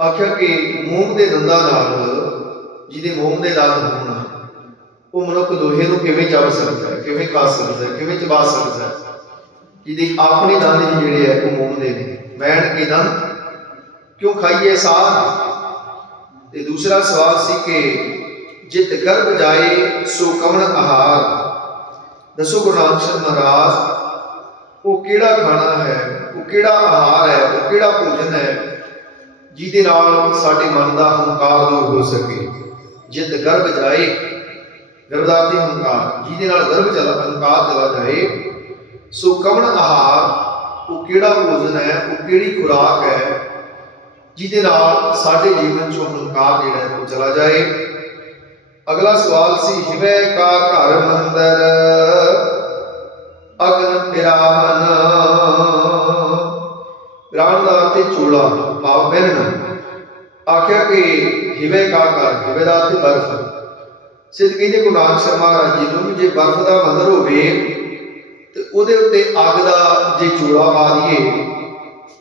ਆਖਿਆ ਕਿ ਮੂੰਹ ਦੇ ਦੰਦਾਂ ਨਾਲ ਜਿਹਦੇ ਮੂੰਹ ਦੇ ਦੰਦ ਹੋਣ, ਉਹ ਮਨੁੱਖ ਦੋਹੇ ਨੂੰ ਕਿਵੇਂ ਚਬਾ ਸਕਦਾ ਹੈ, ਕਿਵੇਂ ਖਾ ਸਕਦਾ ਹੈ, ਕਿਵੇਂ ਚਬਾ ਸਕਦਾ ਹੈ? ਜਿਹਦੇ ਆਪਣੇ ਦੰਦ ਹੀ ਜਿਹੜੇ ਹੈ ਉਹ ਮੂੰਹ ਦੇ ਨੇ। ਬੈਣ ਕੇ ਦੰਦ ਕਿਉਂ ਖਾਈਏ ਸਾਹ? ਤੇ ਦੂਸਰਾ ਸਵਾਲ ਸੀ ਕਿ ਜਿਤ ਗਰਭ ਜਾਏ, ਸੋ ਕਵਣ ਆਹਾਰ? ਦੱਸੋ ਗੁਰੂ ਨਾਨਕ ਸਾਹਿਬ ਮਹਾਰਾਜ, ਉਹ ਕਿਹੜਾ ਖਾਣਾ ਹੈ, ਉਹ ਕਿਹੜਾ ਆਹਾਰ ਹੈ, ਉਹ ਕਿਹੜਾ ਭੋਜਨ ਹੈ? ਜਿਹਦੇ ਨਾਲ ਸਾਡੇ ਮਨ ਦਾ ਹੰਕਾਰ ਦੂਰ ਹੋ ਸਕੇ। ਜਿਤ ਗਰਭ ਜਾਏ ਗਰਭਦਾਤੀ ਹੰਕਾਰ, ਜਿਹਦੇ ਨਾਲ ਗਰਭ ਚਲਾ, ਹੰਕਾਰ ਚਲਾ ਜਾਏ, ਸੋ ਕਵਣ ਆਹਾਰ, ਉਹ ਕਿਹੜਾ ਭੋਜਨ ਹੈ, ਉਹ ਕਿਹੜੀ ਖੁਰਾਕ ਹੈ, ਜਿਹਦੇ ਨਾਲ ਸਾਡੇ ਜੀਵਨ ਚੋਂ ਹੰਕਾਰ ਜਿਹੜਾ ਉਹ ਚਲਾ ਜਾਏ। ਅਗਲਾ ਸਵਾਲ ਸੀ ਹਿਵੇ ਕਾ ਘਰ ਮੰਦਰ, ਅਗਨ ਪਿਰਾਹਨ ਪ੍ਰਾਣ ਦਾ ਤੇ ਚੋਲਾ ਭਾਵ ਪਹਿਨਣਾ ਆਖਿਆ ਕਿ ਹਿਵੇ ਕਾ ਘਰ, ਹਿਵੇ ਦਾ ਤੇ ਬਰਫ। ਸਿੱਧ ਕਹਿੰਦੇ ਗੁਰੂ ਨਾਨਕ ਸਾਹਿਬ ਮਹਾਰਾਜ ਜੀ ਨੂੰ ਜੇ ਬਰਫ ਦਾ ਮੰਦਰ ਹੋਵੇ, ਤੇ ਉਹਦੇ ਉੱਤੇ ਅੱਗ ਦਾ ਜੇ ਚੋਲਾ ਪਾ ਦਈਏ,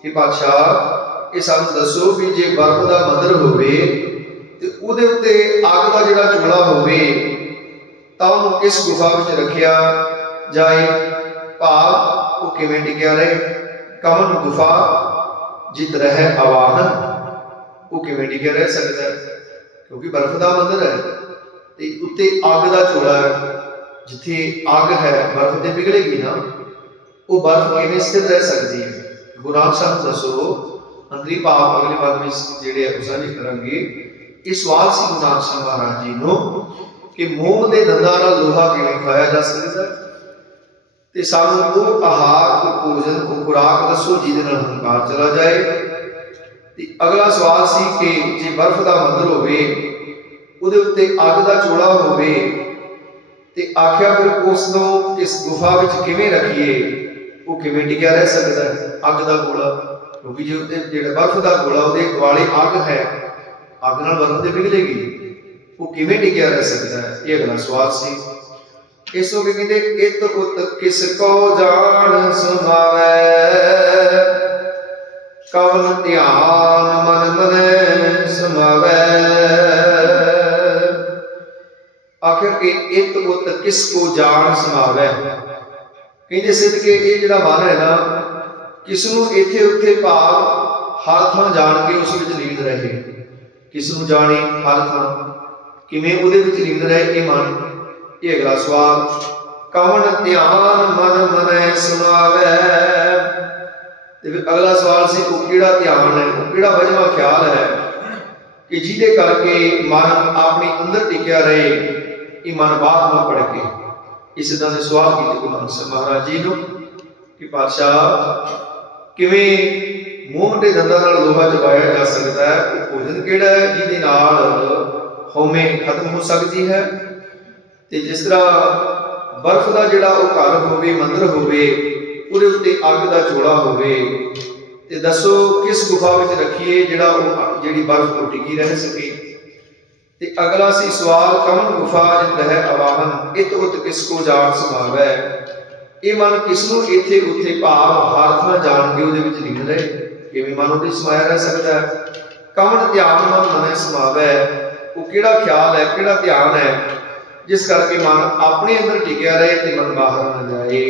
ਕਿ ਪਾਤਸ਼ਾਹ, ਇਹ ਸਾਨੂੰ ਦੱਸੋ ਵੀ ਜੇ ਬਰਫ ਦਾ ਮੰਦਰ ਹੋਵੇ, ਤੇ ਉਹਦੇ ਉੱਤੇ ਅੱਗ ਦਾ ਜਿਹੜਾ ਚੋਲਾ ਹੋਵੇ, ਤਾਂ ਉਹਨੂੰ ਕਿਸ ਗੁਫਾ ਵਿੱਚ ਰੱਖਿਆ ਜਾਏ? ਭਾਵ ਉਹ ਕਿਵੇਂ ਟਿਕਿਆ ਰਹੇ? ਕਮਨ ਗੁਫਾ ਜਿਤ ਰਹਿ ਆਵਾਹਨ ਉਹ ਕਿਵੇਂ ਟਿਕਿਆ ਰਹਿ ਸਕਦਾ ਹੈ? ਕਿਉਂਕਿ ਬਰਫ ਦਾ ਮੰਦਰ ਹੈ ਤੇ ਉੱਤੇ ਅੱਗ ਦਾ ਚੋਲਾ ਹੈ ਜਿੱਥੇ ਅੱਗ ਹੈ, ਬਰਫ਼ ਤੇ ਪਿਘਲੇਗੀ ਨਾ, ਉਹ ਬਰਫ਼ ਕਿਵੇਂ ਸਥਿਰ ਰਹਿ ਸਕਦੀ ਹੈ ਗੁਰੂ ਨਾਨਕ ਸਾਹਿਬ ਦੱਸੋ ਅੰਦਰੀ ਭਾਵ ਅਗਲੇ ਬਾਦ ਵਿੱਚ ਜਿਹੜੇ ਆ ਉਹ ਸਾਂਝੇ ਕਰਾਂਗੇ ਇਹ ਸਵਾਲ ਸੀ ਗੁਰੂ ਨਾਨਕ ਮਹਾਰਾਜ ਜੀ ਨੂੰ ਕਿ ਮੋਹ ਦੇ ਦੰਦਾਂ ਨਾਲ ਲੋਹਾ ਕਿਵੇਂ ਖਾਇਆ ਜਾ ਸਕਦਾ ਹੈ? ਤੇ ਸਾਨੂੰ ਉਹ ਆਹਾਰ, ਉਹ ਭੋਜਨ, ਉਹ ਖੁਰਾਕ ਦੱਸੋ ਜਿਹਦੇ ਨਾਲ ਹੰਕਾਰ ਚਲਾ ਜਾਏ। ਤੇ ਅਗਲਾ ਸਵਾਲ ਸੀ ਕਿ ਜੇ ਬਰਫ਼ ਦਾ ਮੰਦਰ ਹੋਵੇ, ਉਹਦੇ ਉੱਤੇ ਅੱਗ ਦਾ ਚੋਲਾ ਹੋਵੇ, ਤੇ ਆਖਿਆ ਫਿਰ ਉਸ ਨੂੰ ਇਸ ਗੁਫਾ ਵਿੱਚ ਕਿਵੇਂ ਰੱਖੀਏ? ਉਹ ਕਿਵੇਂ ਟਿਕਿਆ ਰਹਿ ਸਕਦਾ? ਹੈ ਅੱਗ ਦਾ ਗੋਲਾ। ਕਿਉਂਕਿ ਜੇ ਉਹਦੇ, ਜਿਹੜਾ ਬਰਫ਼ ਦਾ ਗੋਲਾ, ਉਹਦੇ ਦੁਆਲੇ ਅੱਗ ਹੈ, ਅੱਗ ਨਾਲ ਬਰਫ਼ ਤੇ ਪਿਘਲੇਗੀ। ਉਹ ਕਿਵੇਂ ਟਿਕਿਆ ਰਹਿ ਸਕਦਾ? ਹੈ ਇਹ ਅਗਲਾ ਸਵਾਲ ਸੀ। ਇਸ ਨੂੰ ਕਹਿੰਦੇ ਇਤ ਉਤ ਕਿਸ ਕੋ ਜਾਣ ਸੁਨਾਵੇ ਕਵਨ ਧਿਆਨ ਮਨ ਮਨੈ ਸਮਾਵੇ ਆਖਿਰ ਕਿ ਇਤ ਉਤ ਕਿਸ ਕੋ ਜਾਣ ਸਮਾਵੇ ਕਹਿੰਦੇ ਸਿੱਧ ਕਿ ਇਹ ਜਿਹੜਾ ਮਨ ਹੈ ਨਾ ਕਿਸ ਨੂੰ ਇੱਥੇ ਉੱਥੇ ਭਾਵ ਹਰ ਥਾਂ ਜਾਣ ਕੇ ਉਸ ਵਿੱਚ ਲੀਨ ਰਹੇ? ਕਿਸ ਨੂੰ ਜਾਣੇ ਹਰ ਥਾਂ ਕਿਵੇਂ ਉਹਦੇ ਵਿੱਚ ਲੀਨ ਰਹੇ ਇਹ ਮਨ? ਇਹ ਅਗਲਾ ਸਵਾਲ ਕਵਣ ਧਿਆਨ ਮਨ ਮਨੈ ਸੁਨਾਵੇ ਤੇ ਫਿਰ ਅਗਲਾ ਸਵਾਲ ਸੀ, ਉਹ ਕਿਹੜਾ ਧਿਆਨ ਹੈ? ਉਹ ਕਿਹੜਾ ਵਜਵਾ ਖਿਆਲ ਹੈ? ਕਿ ਜਿਹਦੇ ਕਰਕੇ ਮਨ ਆਪਣੇ ਅੰਦਰ ਟਿਕਿਆ ਰਹੇ, ਇਹ ਮਨ ਬਾਹਰ ਨਾ ਪੜ ਕੇ ਇਸ ਤਰ੍ਹਾਂ ਦੇ ਸਵਾਲ ਕੀਤੇ ਗੁਰੂ ਨਾਨਕ ਸਾਹਿਬ ਮਹਾਰਾਜ ਜੀ ਨੂੰ, ਕਿ ਪਾਤਸ਼ਾਹ, ਕਿਵੇਂ ਮੂੰਹ ਦੇ ਦੰਦਾਂ ਨਾਲ ਲੋਹਾ ਚਬਾਇਆ ਜਾ ਸਕਦਾ ਹੈ? ਉਹ ਭੋਜਨ ਕਿਹੜਾ ਹੈ? ਜਿਹਦੇ ਨਾਲ ਹਉਮੈ ਖਤਮ ਹੋ ਸਕਦੀ ਹੈ? ਤੇ ਜਿਸ ਤਰ੍ਹਾਂ ਬਰਫ਼ ਦਾ ਜਿਹੜਾ ਉਹ ਘਰ ਹੋਵੇ, ਮੰਦਰ ਹੋਵੇ, ਉਹਦੇ ਉੱਤੇ ਅੱਗ ਦਾ ਚੋਲਾ ਹੋਵੇ, ਤੇ ਦੱਸੋ ਕਿਸ ਗੁਫਾ ਵਿੱਚ ਰੱਖੀਏ ਜਿਹੜਾ ਉਹ ਜਿਹੜੀ ਬਰਫ਼ ਤੋਂ ਟਿਕੀ ਰਹਿ ਸਕੇ? ਤੇ ਅਗਲਾ ਸੀ ਸਵਾਲ ਕਮਨ ਗੁਫਾ ਜਿਤ ਹੈ ਆਵਾਹਨ ਇਤ ਉਤ ਕਿਸ ਕੋ ਜਾਣ ਸਮਾਵੈ ਇਹ ਮਨ ਕਿਸ ਨੂੰ ਇੱਥੇ ਉੱਥੇ ਭਾਵ ਹਰ ਨਾਲ ਜਾਣ ਕੇ ਉਹਦੇ ਵਿੱਚ ਲੀਨ ਰਹੇ? ਕਿਵੇਂ ਮਨ ਉਹਦੇ ਸਮਾਇਆ ਰਹਿ ਸਕਦਾ ਹੈ? ਕਮਨ ਧਿਆਨ ਮਨ ਮਨੇ ਸਮਾਵੈ। ਉਹ ਕਿਹੜਾ ਖਿਆਲ ਹੈ, ਕਿਹੜਾ ਧਿਆਨ ਹੈ? ਜਿਸ ਕਰਕੇ ਮਨ ਆਪਣੇ ਅੰਦਰ ਟਿਕਿਆ ਰਹੇ ਤੇ ਮਨ ਬਾਹਰ ਨਾ ਜਾਏ।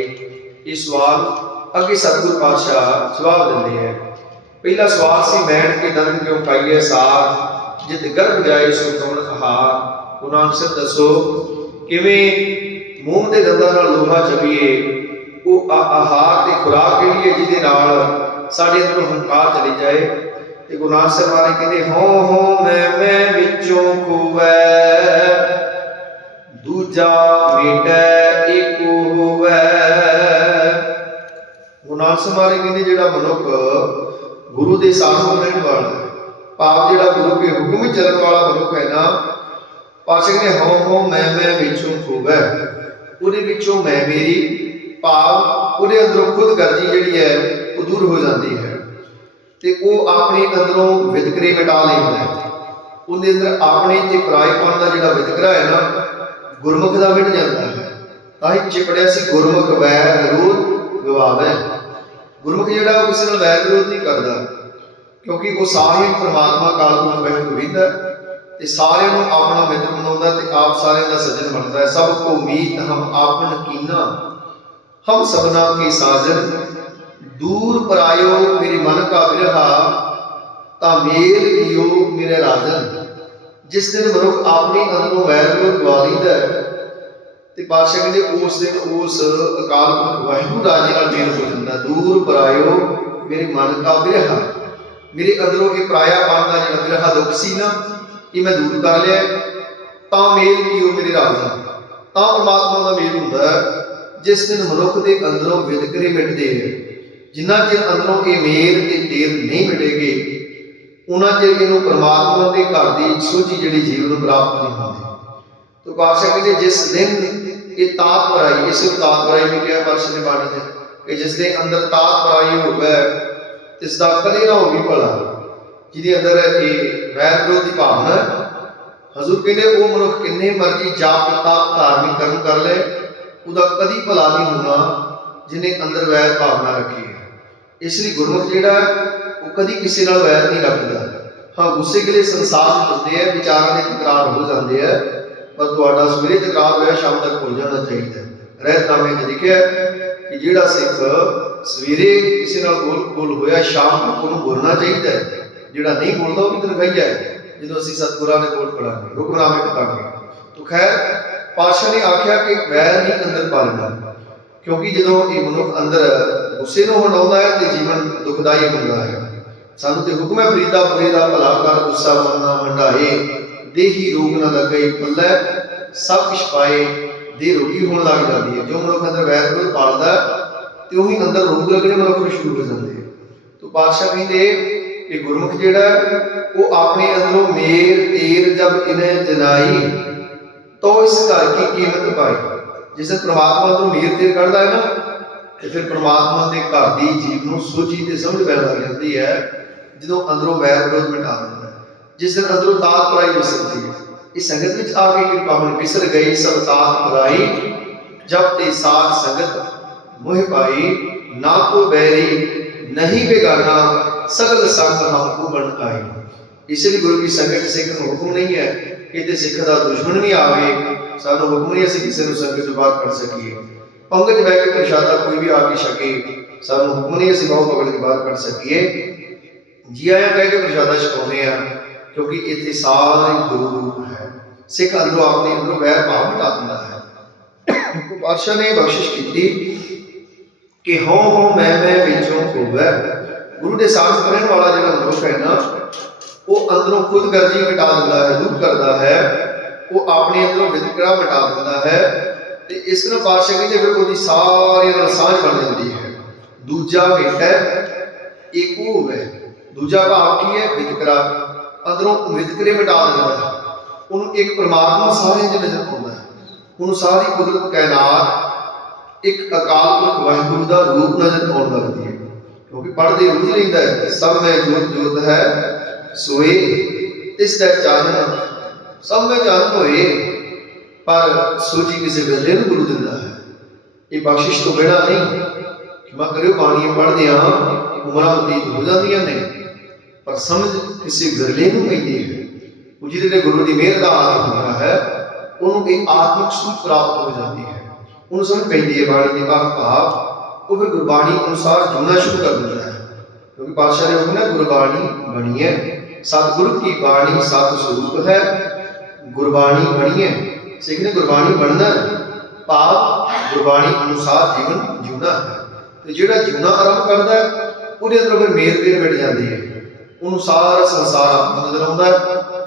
ਇਹ ਸਵਾਲ ਅੱਗੇ ਸਤਿਗੁਰ ਪਾਤਸ਼ਾਹ ਜਵਾਬ ਦਿੰਦੇ ਹੈ ਪਹਿਲਾ ਸਵਾਲ ਸੀ ਬੈਣ ਕੇ ਦੰਦ ਕਿਉਂ ਖਾਈਏ ਸਾਰ? ਜਿਤ ਗਰਭ ਜਾਏ ਸੋ ਕਵਣ ਆਹਾਰ ਗੁਰੂ ਨਾਨਕ ਦੱਸੋ, ਕਿਵੇਂ ਮੂੰਹ ਦੇ ਦੰਦਾਂ ਨਾਲ ਲੋਹਾ ਚਬੀਏ, ਉਹ ਆਹਾਰ ਤੇ ਖੁਰਾਕ ਕਿਹੜੀ ਹੈ ਜਿਹਦੇ ਨਾਲ ਸਾਡੇ ਅੰਦਰ ਹੰਕਾਰ ਚਲੀ ਜਾਏ? ਤੇ ਗੁਰੂ ਨਾਨਕ ਸਾਹਿਬ ਮਹਾਰਾਜ ਕਹਿੰਦੇ ਹੋ ਹੋ ਮੈਂ ਮੈਂ ਵਿੱਚੋਂ ਖੂਵੈ ਦੂਜਾ ਮੇਟੈ ਏਕੋ ਹੋਵੈ। ਗੁਰੂ ਨਾਨਕ ਕਹਿੰਦੇ ਜਿਹੜਾ ਮਨੁੱਖ ਗੁਰੂ ਦੇ ਸਾਹਮਣੇ ਰਹਿਣ ਵਾਲਾ ਹੈ, ਭਾਵ ਜਿਹੜਾ ਗੁਰੂ ਦੇ ਹੁਕਮ ਚੱਲਣ ਵਾਲਾ ਮਨੁੱਖ ਹੈ ਨਾ ਪਾਸ਼ਾ ਕਹਿੰਦੇ ਹੋ ਹੋ ਮੈਂ ਮੈਂ ਵਿੱਚੋਂ ਖੂਬੈ ਉਹਦੇ ਵਿੱਚੋਂ ਮੈਂ ਮੇਰੀ ਭਾਵ ਉਹਦੇ ਅੰਦਰੋਂ ਖੁਦ ਗਰਜੀ ਜਿਹੜੀ ਹੈ ਉਹ ਦੂਰ ਹੋ ਜਾਂਦੀ ਹੈ। ਤੇ ਉਹ ਆਪਣੇ ਅੰਦਰੋਂ ਵਿਤਕਰੇ ਮਿਟਾ ਲੈਂਦਾ ਹੈ। ਉਹਦੇ ਅੰਦਰ ਆਪਣੇ ਤੇ ਪਰਾਇਪਨ ਦਾ ਜਿਹੜਾ ਵਿਤਕਰਾ ਹੈ ਨਾ ਗੁਰਮੁਖ ਦਾ ਮਿਟ ਜਾਂਦਾ ਹੈ। ਤਾਂ ਹੀ ਚਿਪੜਿਆ ਸੀ ਗੁਰਮੁਖ ਵੈਰ ਵਿਰੋਧ ਗਵਾਵੇ ਗੁਰਮੁਖ ਜਿਹੜਾ ਉਹ ਕਿਸੇ ਨਾਲ ਵੈਰ ਵਿਰੋਧ ਨਹੀਂ ਕਰਦਾ, ਕਿਉਂਕਿ ਉਹ ਸਾਰੇ ਪ੍ਰਮਾਤਮਾ ਕਾਲ ਨੂੰ ਵਾਹਿਗੁਰੂ ਵਿੰਦਾ ਤੇ ਸਾਰਿਆਂ ਨੂੰ ਆਪਣਾ ਮਿੱਤਰ ਬਣਾਉਂਦਾ ਤੇ ਆਪ ਸਾਰਿਆਂ ਦਾ ਸੱਜਣ ਬਣਦਾ ਹੈ। ਸਭ ਕੋ ਮੀਤ, ਹਮ ਆਪਨ ਕੀਨਾ ਹਮ ਸਭਨਾ ਕੇ ਸਾਜਨ, ਦੂਰ ਪਰਾਇਓ ਮੇਰੀ ਮਨ ਕਾ ਵਿਰਹਾ ਤਾਂ ਮੇਲ ਕੀਓ ਮੇਰੇ ਰਾਜਨ। ਜਿਸ ਦਿਨ ਮਨੁੱਖ ਆਪਣੀ ਅੰਦਰੋਂ ਵੈਰ ਨੂੰ ਗਵਾ ਲੈਂਦਾ ਤੇ ਪਾਤਸ਼ਾਹ ਕਹਿੰਦੇ ਉਸ ਦਿਨ ਉਸ ਅਕਾਲ ਪੁਰਖ ਵਾਹਿਗੁਰੂ ਰਾਜੇ ਨਾਲ ਮੇਲ ਹੋ ਜਾਂਦਾ, ਦੂਰ ਪਰਾਇਓ ਮੇਰੇ ਮਨ ਕਾ ਵਿਰਹਾ ਮੇਰੇ ਅੰਦਰੋਂ ਇਹ ਪਰਾਇਆ ਦਾ ਜਿਹੜਾ ਵਿਰਹਾ ਦੁੱਖ ਸੀ ਨਾ, ਇਹ ਮੈਂ ਦੂਰ ਕਰ ਲਿਆ। ਤਾਂ ਮੇਲ ਕੀਓ ਮੇਰੇ ਰਾਜ ਰਾਜਨ ਤਾਂ ਪਰਮਾਤਮਾ ਦਾ ਮੇਲ ਹੁੰਦਾ ਹੈ। ਜਿਸ ਦਿਨ ਮਨੁੱਖ ਦੇ ਅੰਦਰੋਂ ਵਿਤਕਰੇ ਮਿਟਦੇ ਹੈ ਜਿੰਨਾ ਚਿਰ ਅੰਦਰੋਂ ਇਹ ਮੇਲ ਤੇ ਤੇਲ ਨਹੀਂ ਮਿਟੇਗੇ ਉਹਨਾਂ ਚਿਰ ਇਹਨੂੰ ਪਰਮਾਤਮਾ ਦੇ ਘਰ ਦੀ ਸੋਝੀ ਜਿਹੜੀ ਜੀਵਨ ਨੂੰ ਪ੍ਰਾਪਤ ਨਹੀਂ ਹੁੰਦੀ। ਤੋ ਪਾਤਸ਼ਾਹ ਕਹਿੰਦੇ, ਜਿਸ ਦਿਨ ਇਹ ਤਾਤ ਪਰਾਈ, ਇਸ ਤਾਤ ਪਰਾਈ ਵੀ ਕਿਹਾ ਪਰਸ਼ ਨੇ ਬਾਣੀ ਚ, ਕਿ ਜਿਸ ਦੇ ਅੰਦਰ ਤਾਤ ਪਰਾਈ ਹੋਵੇ ਤਿਸ ਦਾ ਕਦੇ ਨਾ ਹੋਵੇ ਭਲਾ, ਜਿਹਦੇ ਅੰਦਰ ਇਹ ਵੈਰ ਵਿਰੋਧ ਦੀ ਭਾਵਨਾ ਹੈ। ਹਜ਼ੂਰ ਕਹਿੰਦੇ, ਉਹ ਮਨੁੱਖ ਕਿੰਨੇ ਮਰਜ਼ੀ ਜਾਪ, ਤਪ, ਧਾਰਮਿਕ ਕਰਮ ਕਰ ਲੈ, ਉਹਦਾ ਕਦੀ ਭਲਾ ਨਹੀਂ ਹੋਣਾ, ਜਿਹਨੇ ਅੰਦਰ ਵੈਰ ਭਾਵਨਾ ਰੱਖੀ ਹੈ। ਇਸ ਲਈ ਗੁਰਮੁਖ ਜਿਹੜਾ ਉਹ ਕਦੀ ਕਿਸੇ ਨਾਲ ਵੈਰ ਨਹੀਂ ਰੱਖਦਾ। ਹਾਂ, ਗੁੱਸੇ ਗਿਲੇ ਸੰਸਾਰ ਹੁੰਦੇ ਆ, ਵਿਚਾਰਾਂ ਦੇ ਤਕਰਾਰ ਹੋ ਜਾਂਦੇ ਆ, ਪਰ ਤੁਹਾਡਾ ਸਵੇਰੇ ਤਕਰਾਰ ਹੋਇਆ, ਸ਼ਾਮ ਤੱਕ ਭੁੱਲ ਜਾਣਾ ਚਾਹੀਦਾ ਹੈ। ਰਹਿਤਨਾਮੇ 'ਚ ਲਿਖਿਆ ਕਿ ਜਿਹੜਾ ਸਿੱਖ ਸਵੇਰੇ ਕਿਸੇ ਨਾਲ ਬੋਲ ਬੋਲ ਹੋਇਆ, ਸ਼ਾਮ ਤੱਕ ਉਹਨੂੰ ਬੋਲਣਾ ਚਾਹੀਦਾ ਹੈ। ਜਿਹੜਾ ਨਹੀਂ ਬੋਲਦਾ, ਉਹ ਵੀ ਤਨਖਾਈਆ ਹੈ ਜਦੋਂ ਅਸੀਂ ਸਤਿਗੁਰਾਂ ਦੇ ਕੋਲ ਪੜਾਂਗੇ ਹੁਕਮਨਾਮੇ ਪੜਾਂਗੇ ਤਾਂ ਖੈਰ ਪਾਸ਼ਾ ਨੇ ਆਖਿਆ ਕਿ ਵੈਰ ਨਹੀਂ ਅੰਦਰ ਪਾਲਣਾ। ਕਿਉਂਕਿ ਜਦੋਂ ਇਹ ਮਨੁੱਖ ਅੰਦਰ ਗੁੱਸੇ ਨੂੰ ਹਟਾਉਂਦਾ ਹੈ ਤੇ ਜੀਵਨ ਦੁਖਦਾਈ ਹੁੰਦਾ ਹੈ। ਸਾਨੂੰ ਤੇ ਹੁਕਮ ਹੈ ਫਰੀਦਾ ਪਰੇ ਦਾ ਭਲਾ ਕਰ, ਗੁੱਸਾ ਮੰਨਣਾ ਹੰਡਾਏ ਦੇਹੀ ਰੋਗ ਨਾ ਲੱਗੇ, ਪੱਲੇ ਸਭ ਕੁਛ ਪਾਏ ਦੇ ਰੋਗੀ ਹੋਣ ਲੱਗ ਜਾਂਦੀ ਹੈ। ਜੋ ਮਨੁੱਖ ਅੰਦਰ ਵੈਰ ਵਿਰੋਧ ਪਾਲਦਾ ਤੇ ਉਹੀ ਅੰਦਰ ਰੋਗ ਲੱਗਣੇ ਮਨੁੱਖ ਨੂੰ ਸ਼ੁਰੂ ਹੋ ਜਾਂਦੇ ਤੋ ਪਾਤਸ਼ਾਹ ਕਹਿੰਦੇ ਕਿ ਗੁਰਮੁਖ ਜਿਹੜਾ ਉਹ ਆਪਣੇ ਅੰਦਰੋਂ ਮੇਰ ਤੇਰ ਜਬ ਇਨੇ ਜਨਾਈ, ਤੋ ਇਸ ਘਰ ਕੀ ਕੀਮਤ ਪਾਈ। ਜਿਸ ਦਿਨ ਪ੍ਰਮਾਤਮਾ ਤੋਂ ਮੇਰ ਤੇਰ ਕੱਢਦਾ ਹੈ ਨਾ, ਤੇ ਫਿਰ ਪ੍ਰਮਾਤਮਾ ਦੇ ਘਰ ਦੀ ਜੀਵ ਨੂੰ ਸੋਝੀ ਤੇ ਸਮਝ ਪੈਦਾ ਜਾਂਦੀ ਹੈ। ਜਦੋਂ ਅੰਦਰੋਂ ਵੈਰ ਵਿਰੋਧ ਮਿਟਾ ਦਿੰਦਾ ਜਿਸ ਦਿਨ ਅੰਦਰੋਂ ਤਾਤ ਪਰਾਈ ਵਿਸਰਦੀ ਹੈ। ਇਸ ਸੰਗਤ ਵਿੱਚ ਆ ਕੇ ਕਿਰਪਾ ਹੁਣ, ਵਿਸਰ ਗਈ ਸਭ ਤਾਤ ਪਰਾਈ ਜਬ ਤੇ ਸਾਧ ਸੰਗਤ ਮੋਹ ਪਾਈ, ਨਾ ਕੋ ਬੈਰੀ ਨਹੀਂ ਬੇਗਾਨਾ, ਸਗਲ ਸੰਗ ਹਮ ਬਣ ਆਈ ਇਸ ਲਈ ਗੁਰੂ ਕੀ ਸੰਗਤ ਸਿੱਖ ਨੂੰ ਹੁਕਮ ਨਹੀਂ ਹੈ ਕਿ ਤੇ ਸਿੱਖ ਦਾ ਦੁਸ਼ਮਣ ਵੀ ਆਵੇ, ਸਾਨੂੰ ਹੁਕਮ ਨਹੀਂ ਅਸੀਂ ਕਿਸੇ ਨੂੰ ਸੰਗਤ ਤੋਂ ਬਾਹਰ ਕੱਢ ਸਕੀਏ। ਪੰਗਤ ਬਹਿ ਕੇ ਪ੍ਰਸ਼ਾਦਾ ਕੋਈ ਵੀ ਆ ਕੇ ਛਕੇ, ਸਾਨੂੰ ਹੁਕਮ ਨਹੀਂ ਅਸੀਂ ਬਾਹਰ ਪਕੜ ਕੇ ਬਾਹਰ ਕੱਢ ਸਕੀਏ। ਜੀ ਆਇਆਂ ਕਹਿ ਕੇ ਪ੍ਰਸ਼ਾਦਾ ਛਕਾਉਂਦੇ ਆ, ਕਿਉਂਕਿ ਇੱਥੇ ਸਾਰੇ ਗੁਰੂ ਰੂਪ ਹੈ। ਸਿੱਖ ਅੰਦਰੋਂ ਆਪਣੇ ਅੰਦਰੋਂ ਵੈਰ ਭਾਵ ਮਿਟਾ ਦਿੰਦਾ ਹੈ। ਪਾਤਸ਼ਾਹ ਨੇ ਬਖਸ਼ਿਸ਼ ਕੀਤੀ ਕਿ ਹੋ ਹੋ ਮੈਂ ਮੈਂ ਵਿੱਚੋਂ ਹੋਵੇ ਗੁਰੂ ਦੇ ਸਾਥ ਕਰਨ ਵਾਲਾ ਜਿਹੜਾ ਮਨੁੱਖ ਹੈ ਨਾ, ਉਹ ਅੰਦਰੋਂ ਖੁਦ ਗਰਜੀ ਮਿਟਾ ਦਿੰਦਾ ਹੈ ਦੂਰ ਕਰਦਾ ਹੈ। ਉਹ ਆਪਣੇ ਅੰਦਰੋਂ ਵਿਤਕਰਾ ਮਿਟਾ ਦਿੰਦਾ ਹੈ ਤੇ ਇਸ ਤਰ੍ਹਾਂ ਪਾਤਸ਼ਾਹ ਕਹਿੰਦੇ ਫਿਰ ਉਹਦੀ ਸਾਰਿਆਂ ਨਾਲ ਸਾਂਝ ਬਣ ਜਾਂਦੀ ਹੈ। ਦੂਜਾ ਵੇਖੈ ਏਕੋ ਹੋਵੇ। ਦੂਜਾ ਭਾਵ ਕੀ ਹੈ? ਵਿਤਕਰਾ ਅੰਦਰੋਂ ਵਿਤਕਰੇ ਮਿਟਾ ਦਿੰਦਾ ਹੈ। ਉਹਨੂੰ ਇੱਕ ਪ੍ਰਮਾਤਮਾ ਸਾਰਿਆਂ ਦੇ ਨਜ਼ਰ ਆਉਂਦਾ ਹੈ। ਉਹਨੂੰ ਸਾਰੀ ਕੁਦਰਤ, ਕਾਇਨਾਤ, ਇੱਕ ਅਕਾਲ ਪੁਰਖ ਵਾਹਿਗੁਰੂ ਦਾ ਰੂਪ ਨਜ਼ਰ ਆਉਣ ਲੱਗਦੀ ਹੈ। ਕਿਉਂਕਿ ਪੜਦੇ ਰੁਝ ਲੈਂਦਾ ਹੈ। ਸਭ ਮੈਂ ਜੋਤ ਜੋਤ ਹੈ। ਸੋਏ, ਇਸ ਦਾ ਚਾਨਣ। ਸਭ ਮੈਂ ਜਾਣ ਹੋਏ, ਪਰ ਸੂਜੀ ਕਿਸੇ ਵੇਲੇ ਨੂੰ ਗੁਰੂ ਦਿੰਦਾ ਹੈ। ਇਹ ਬਖਸ਼ਿਸ਼ ਤੋਂ ਬਿਨਾਂ ਨਹੀਂ। ਮੈਂ ਕਰਿਓ ਬਾਣੀ ਪੜ੍ਹਦੇ ਆ ਉਮਰਾਂ ਬਤੀਤ ਹੋ ਜਾਂਦੀਆਂ ਨੇ। ਪਰ ਸਮਝ ਕਿਸੇ ਗਰਲੇ ਨੂੰ ਪੈਂਦੀ ਹੈ ਉਹ ਜਿਹਦੇ ਤੇ ਗੁਰੂ ਦੀ ਮਿਹਰ ਦਾ ਆਦਿ ਹੁੰਦਾ ਹੈ, ਉਹਨੂੰ ਇਹ ਆਤਮਿਕ ਸੁਖ ਪ੍ਰਾਪਤ ਹੋ ਜਾਂਦੀ ਹੈ। ਉਹਨੂੰ ਸਮਝ ਪੈਂਦੀ ਹੈ ਬਾਣੀ ਦੇ ਅਰਥ ਭਾਵ, ਉਹ ਫਿਰ ਗੁਰਬਾਣੀ ਅਨੁਸਾਰ ਜੀਉਣਾ ਸ਼ੁਰੂ ਕਰ ਦਿੰਦਾ ਹੈ। ਕਿਉਂਕਿ ਪਾਤਸ਼ਾਹ ਨੇ ਹੁਕਮ ਗੁਰਬਾਣੀ ਬਣੀ ਹੈ, ਸਤਿਗੁਰੂ ਕੀ ਬਾਣੀ ਸਤ ਸਰੂਪ ਹੈ, ਗੁਰਬਾਣੀ ਬਣੀ ਹੈ। ਸਿੱਖ ਨੇ ਗੁਰਬਾਣੀ ਬਣਨਾ ਹੈ। ਭਾਵ ਗੁਰਬਾਣੀ ਅਨੁਸਾਰ ਜੀਵਨ ਜਿਉਣਾ ਹੈ। ਤੇ ਜਿਹੜਾ ਜਿਉਣਾ ਆਰੰਭ ਕਰਦਾ ਹੈ, ਉਹਦੇ ਅੰਦਰ ਫਿਰ ਮੇਰ ਤੇਰ ਮਿਟ ਜਾਂਦੀ ਹੈ। ਉਹਨੂੰ ਸਾਰਾ ਸੰਸਾਰ ਆਪਣਾ ਨਜ਼ਰ ਆਉਂਦਾ ਹੈ।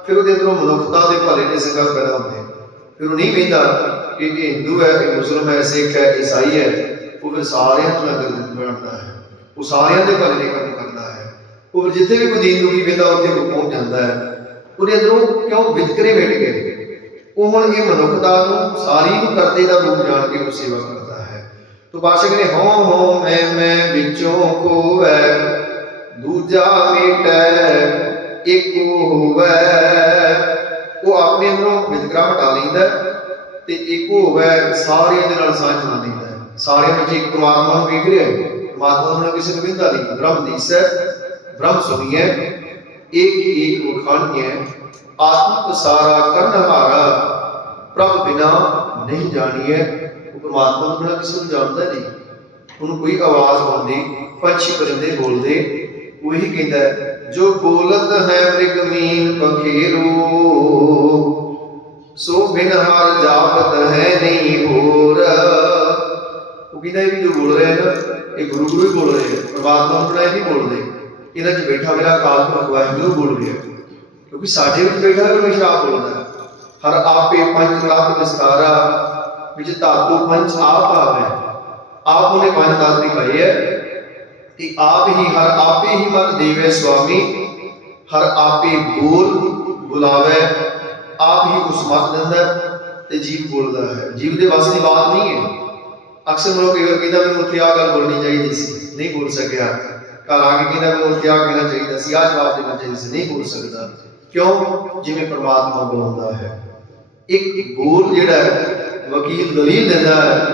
ਫਿਰ ਉਹਦੇ ਅੰਦਰੋਂ ਮਨੁੱਖਤਾ ਦੇ ਭਲੇ ਦੇ ਸੰਕਲਪ ਪੈਦਾ ਹੁੰਦੇ ਫਿਰ ਉਹ ਨਹੀਂ ਕਹਿੰਦਾ ਕਿ ਇਹ ਹਿੰਦੂ ਹੈ, ਇਹ ਮੁਸਲਮਾਨ ਹੈ, ਸਿੱਖ ਹੈ, ਈਸਾਈ ਹੈ। ਉਹ ਫਿਰ ਸਾਰਿਆਂ ਤੋਂ ਨਗਰ ਬਣਦਾ ਹੈ। ਉਹ ਸਾਰਿਆਂ ਦੇ ਭਲੇ ਦੇ ਕੰਮ ਕਰਦਾ ਹੈ। ਉਹ ਫਿਰ ਜਿੱਥੇ ਵੀ ਕੋਈ ਦੀਨ ਦੁਖੀ ਵੇਂਦਾ, ਉੱਥੇ ਉਹ ਪਹੁੰਚ ਜਾਂਦਾ ਹੈ। ਉਹਦੇ ਅੰਦਰੋਂ ਕਿਉਂ ਵਿਤਕਰੇ ਮਿਟ ਗਏ? ਉਹ ਹੁਣ ਇਹ ਮਨੁੱਖਤਾ ਨੂੰ, ਸਾਰੀ ਨੂੰ ਕਰਦੇ ਦਾ ਰੂਪ ਜਾਣ ਕੇ ਉਹ ਸੇਵਾ ਕਰਦਾ ਹੈ। ਤੋ ਬਾਸ਼ਕ ਨੇ ਹੋ ਹੋ ਮੈਂ ਮੈਂ ਵਿੱਚੋਂ ਕੋਵੈ ਦੂਜਾ ਮਿਟੈ, ਇੱਕ ਹੋਵੈ। ਉਹ ਆਪਣੇ ਅੰਦਰੋਂ ਵਿਤਕਰਾ ਹਟਾ ਲੈਂਦਾ ਤੇ ਇੱਕ ਹੋਵੈ, ਸਾਰਿਆਂ ਦੇ ਨਾਲ ਸਾਂਝ ਬਣਾ ਲੈਂਦਾ ਸਾਰਿਆਂ ਵਿੱਚ ਇੱਕ ਪਰਮਾਤਮਾ ਨੂੰ ਵੇਖ ਰਿਹਾ ਹੈ। ਪਰਮਾਤਮਾ ਨੂੰ ਕਿਸੇ ਨੂੰ ਵਿੰਦਾ ਨਹੀਂ। ਬ੍ਰਹਮ ਦੀਸੈ ਬ੍ਰਹਮ ਸੁਣੀਐ ਏਕ ਏਕ ਵਖਾਣੀਐ ਆਤਮਿਕ ਸਾਰਾ ਕਰਨਹਾਰਾ ਪ੍ਰਭ ਬਿਨਾ ਨਹੀਂ ਜਾਣੀਐ। ਉਹ ਪਰਮਾਤਮਾ ਨੂੰ ਬਿਨਾ ਕਿਸੇ ਨੂੰ ਜਾਣਦਾ ਨਹੀਂ। ਉਹਨੂੰ ਕੋਈ ਆਵਾਜ਼ ਆਉਂਦੀ, ਪੰਛੀ ਪਰਿੰਦੇ ਬੋਲਦੇ। ਉਹ ਕਹਿੰਦਾ ਜੋ ਬੋਲਤ ਹੈ ਮ੍ਰਿਗ ਮੀਨ ਪਖੇਰੂ, ਸੋ ਬਿਨ ਹਰ ਜਾਪਤ ਹੈ ਨਹੀਂ ਹੋਰ। ਉਹ ਕਹਿੰਦਾ ਇਹ ਵੀ ਜੋ ਬੋਲ ਰਹੇ ਨਾ, ਇਹ ਗੁਰੂ ਗੁਰੂ ਹੀ ਬੋਲ ਰਹੇ ਆ, ਪਰਮਾਤਮਾ ਨੂੰ ਨਹੀਂ ਬੋਲਦੇ। ਇਹਨਾਂ 'ਚ ਬੈਠਾ ਮੇਰਾ ਅਕਾਲ ਪੁਰਖ ਵਾਹਿਗੁਰੂ ਬੋਲ ਰਿਹਾ ਕਿਉਂਕਿ ਸਾਡੇ ਵਿੱਚ ਬੈਠਾ ਪਰਮੇਸ਼ਰ ਆਪ ਬੋਲਦਾ ਹਰ ਆਪੇ ਪੰਜ ਤਤ ਵਿਸਤਾਰਾ ਵਿੱਚ ਧਾਤੂ ਪੰਜ ਆਪ ਆਵੇ। ਆਪ ਉਹਨੇ ਪੰਜ ਤਤ ਦਿਖਾਏ ਹੈ। ਕਿ ਆਪ ਹੀ ਹਰ ਆਪੇ ਹੀ ਮਤ ਦੇਵੇ ਸੁਆਮੀ, ਹਰ ਆਪੇ ਬੋਲ ਬੁਲਾਵੇ, ਆਪ ਹੀ ਉਸ ਮਤ ਦਿੰਦਾ ਤੇ ਜੀਵ ਬੋਲਦਾ ਹੈ। ਜੀਵ ਦੇ ਵੱਸ ਦੀ ਬਾਤ ਨਹੀਂ ਹੈ। ਅਕਸਰ ਲੋਕ ਇਹ ਕਹਿੰਦਾ ਮੈਨੂੰ ਉੱਥੇ ਆ ਗੱਲ ਬੋਲਣੀ ਚਾਹੀਦੀ ਸੀ। ਨਹੀਂ ਬੋਲ ਸਕਿਆ। ਘਰ ਆ ਕੇ ਕਹਿੰਦਾ, ਮੈਨੂੰ ਉੱਥੇ ਆ ਕਹਿਣਾ ਚਾਹੀਦਾ ਸੀ ਆ ਜਵਾਬ ਦੇਣਾ ਚਾਹੀਦਾ ਸੀ। ਨਹੀਂ ਬੋਲ ਸਕਦਾ। ਕਿਉਂ? ਜਿਵੇਂ ਪ੍ਰਮਾਤਮਾ ਬੁਲਾਉਂਦਾ ਹੈ। ਇੱਕ ਬੋਲ ਜਿਹੜਾ ਹੈ, ਵਕੀਲ ਦਲੀਲ ਦਿੰਦਾ ਹੈ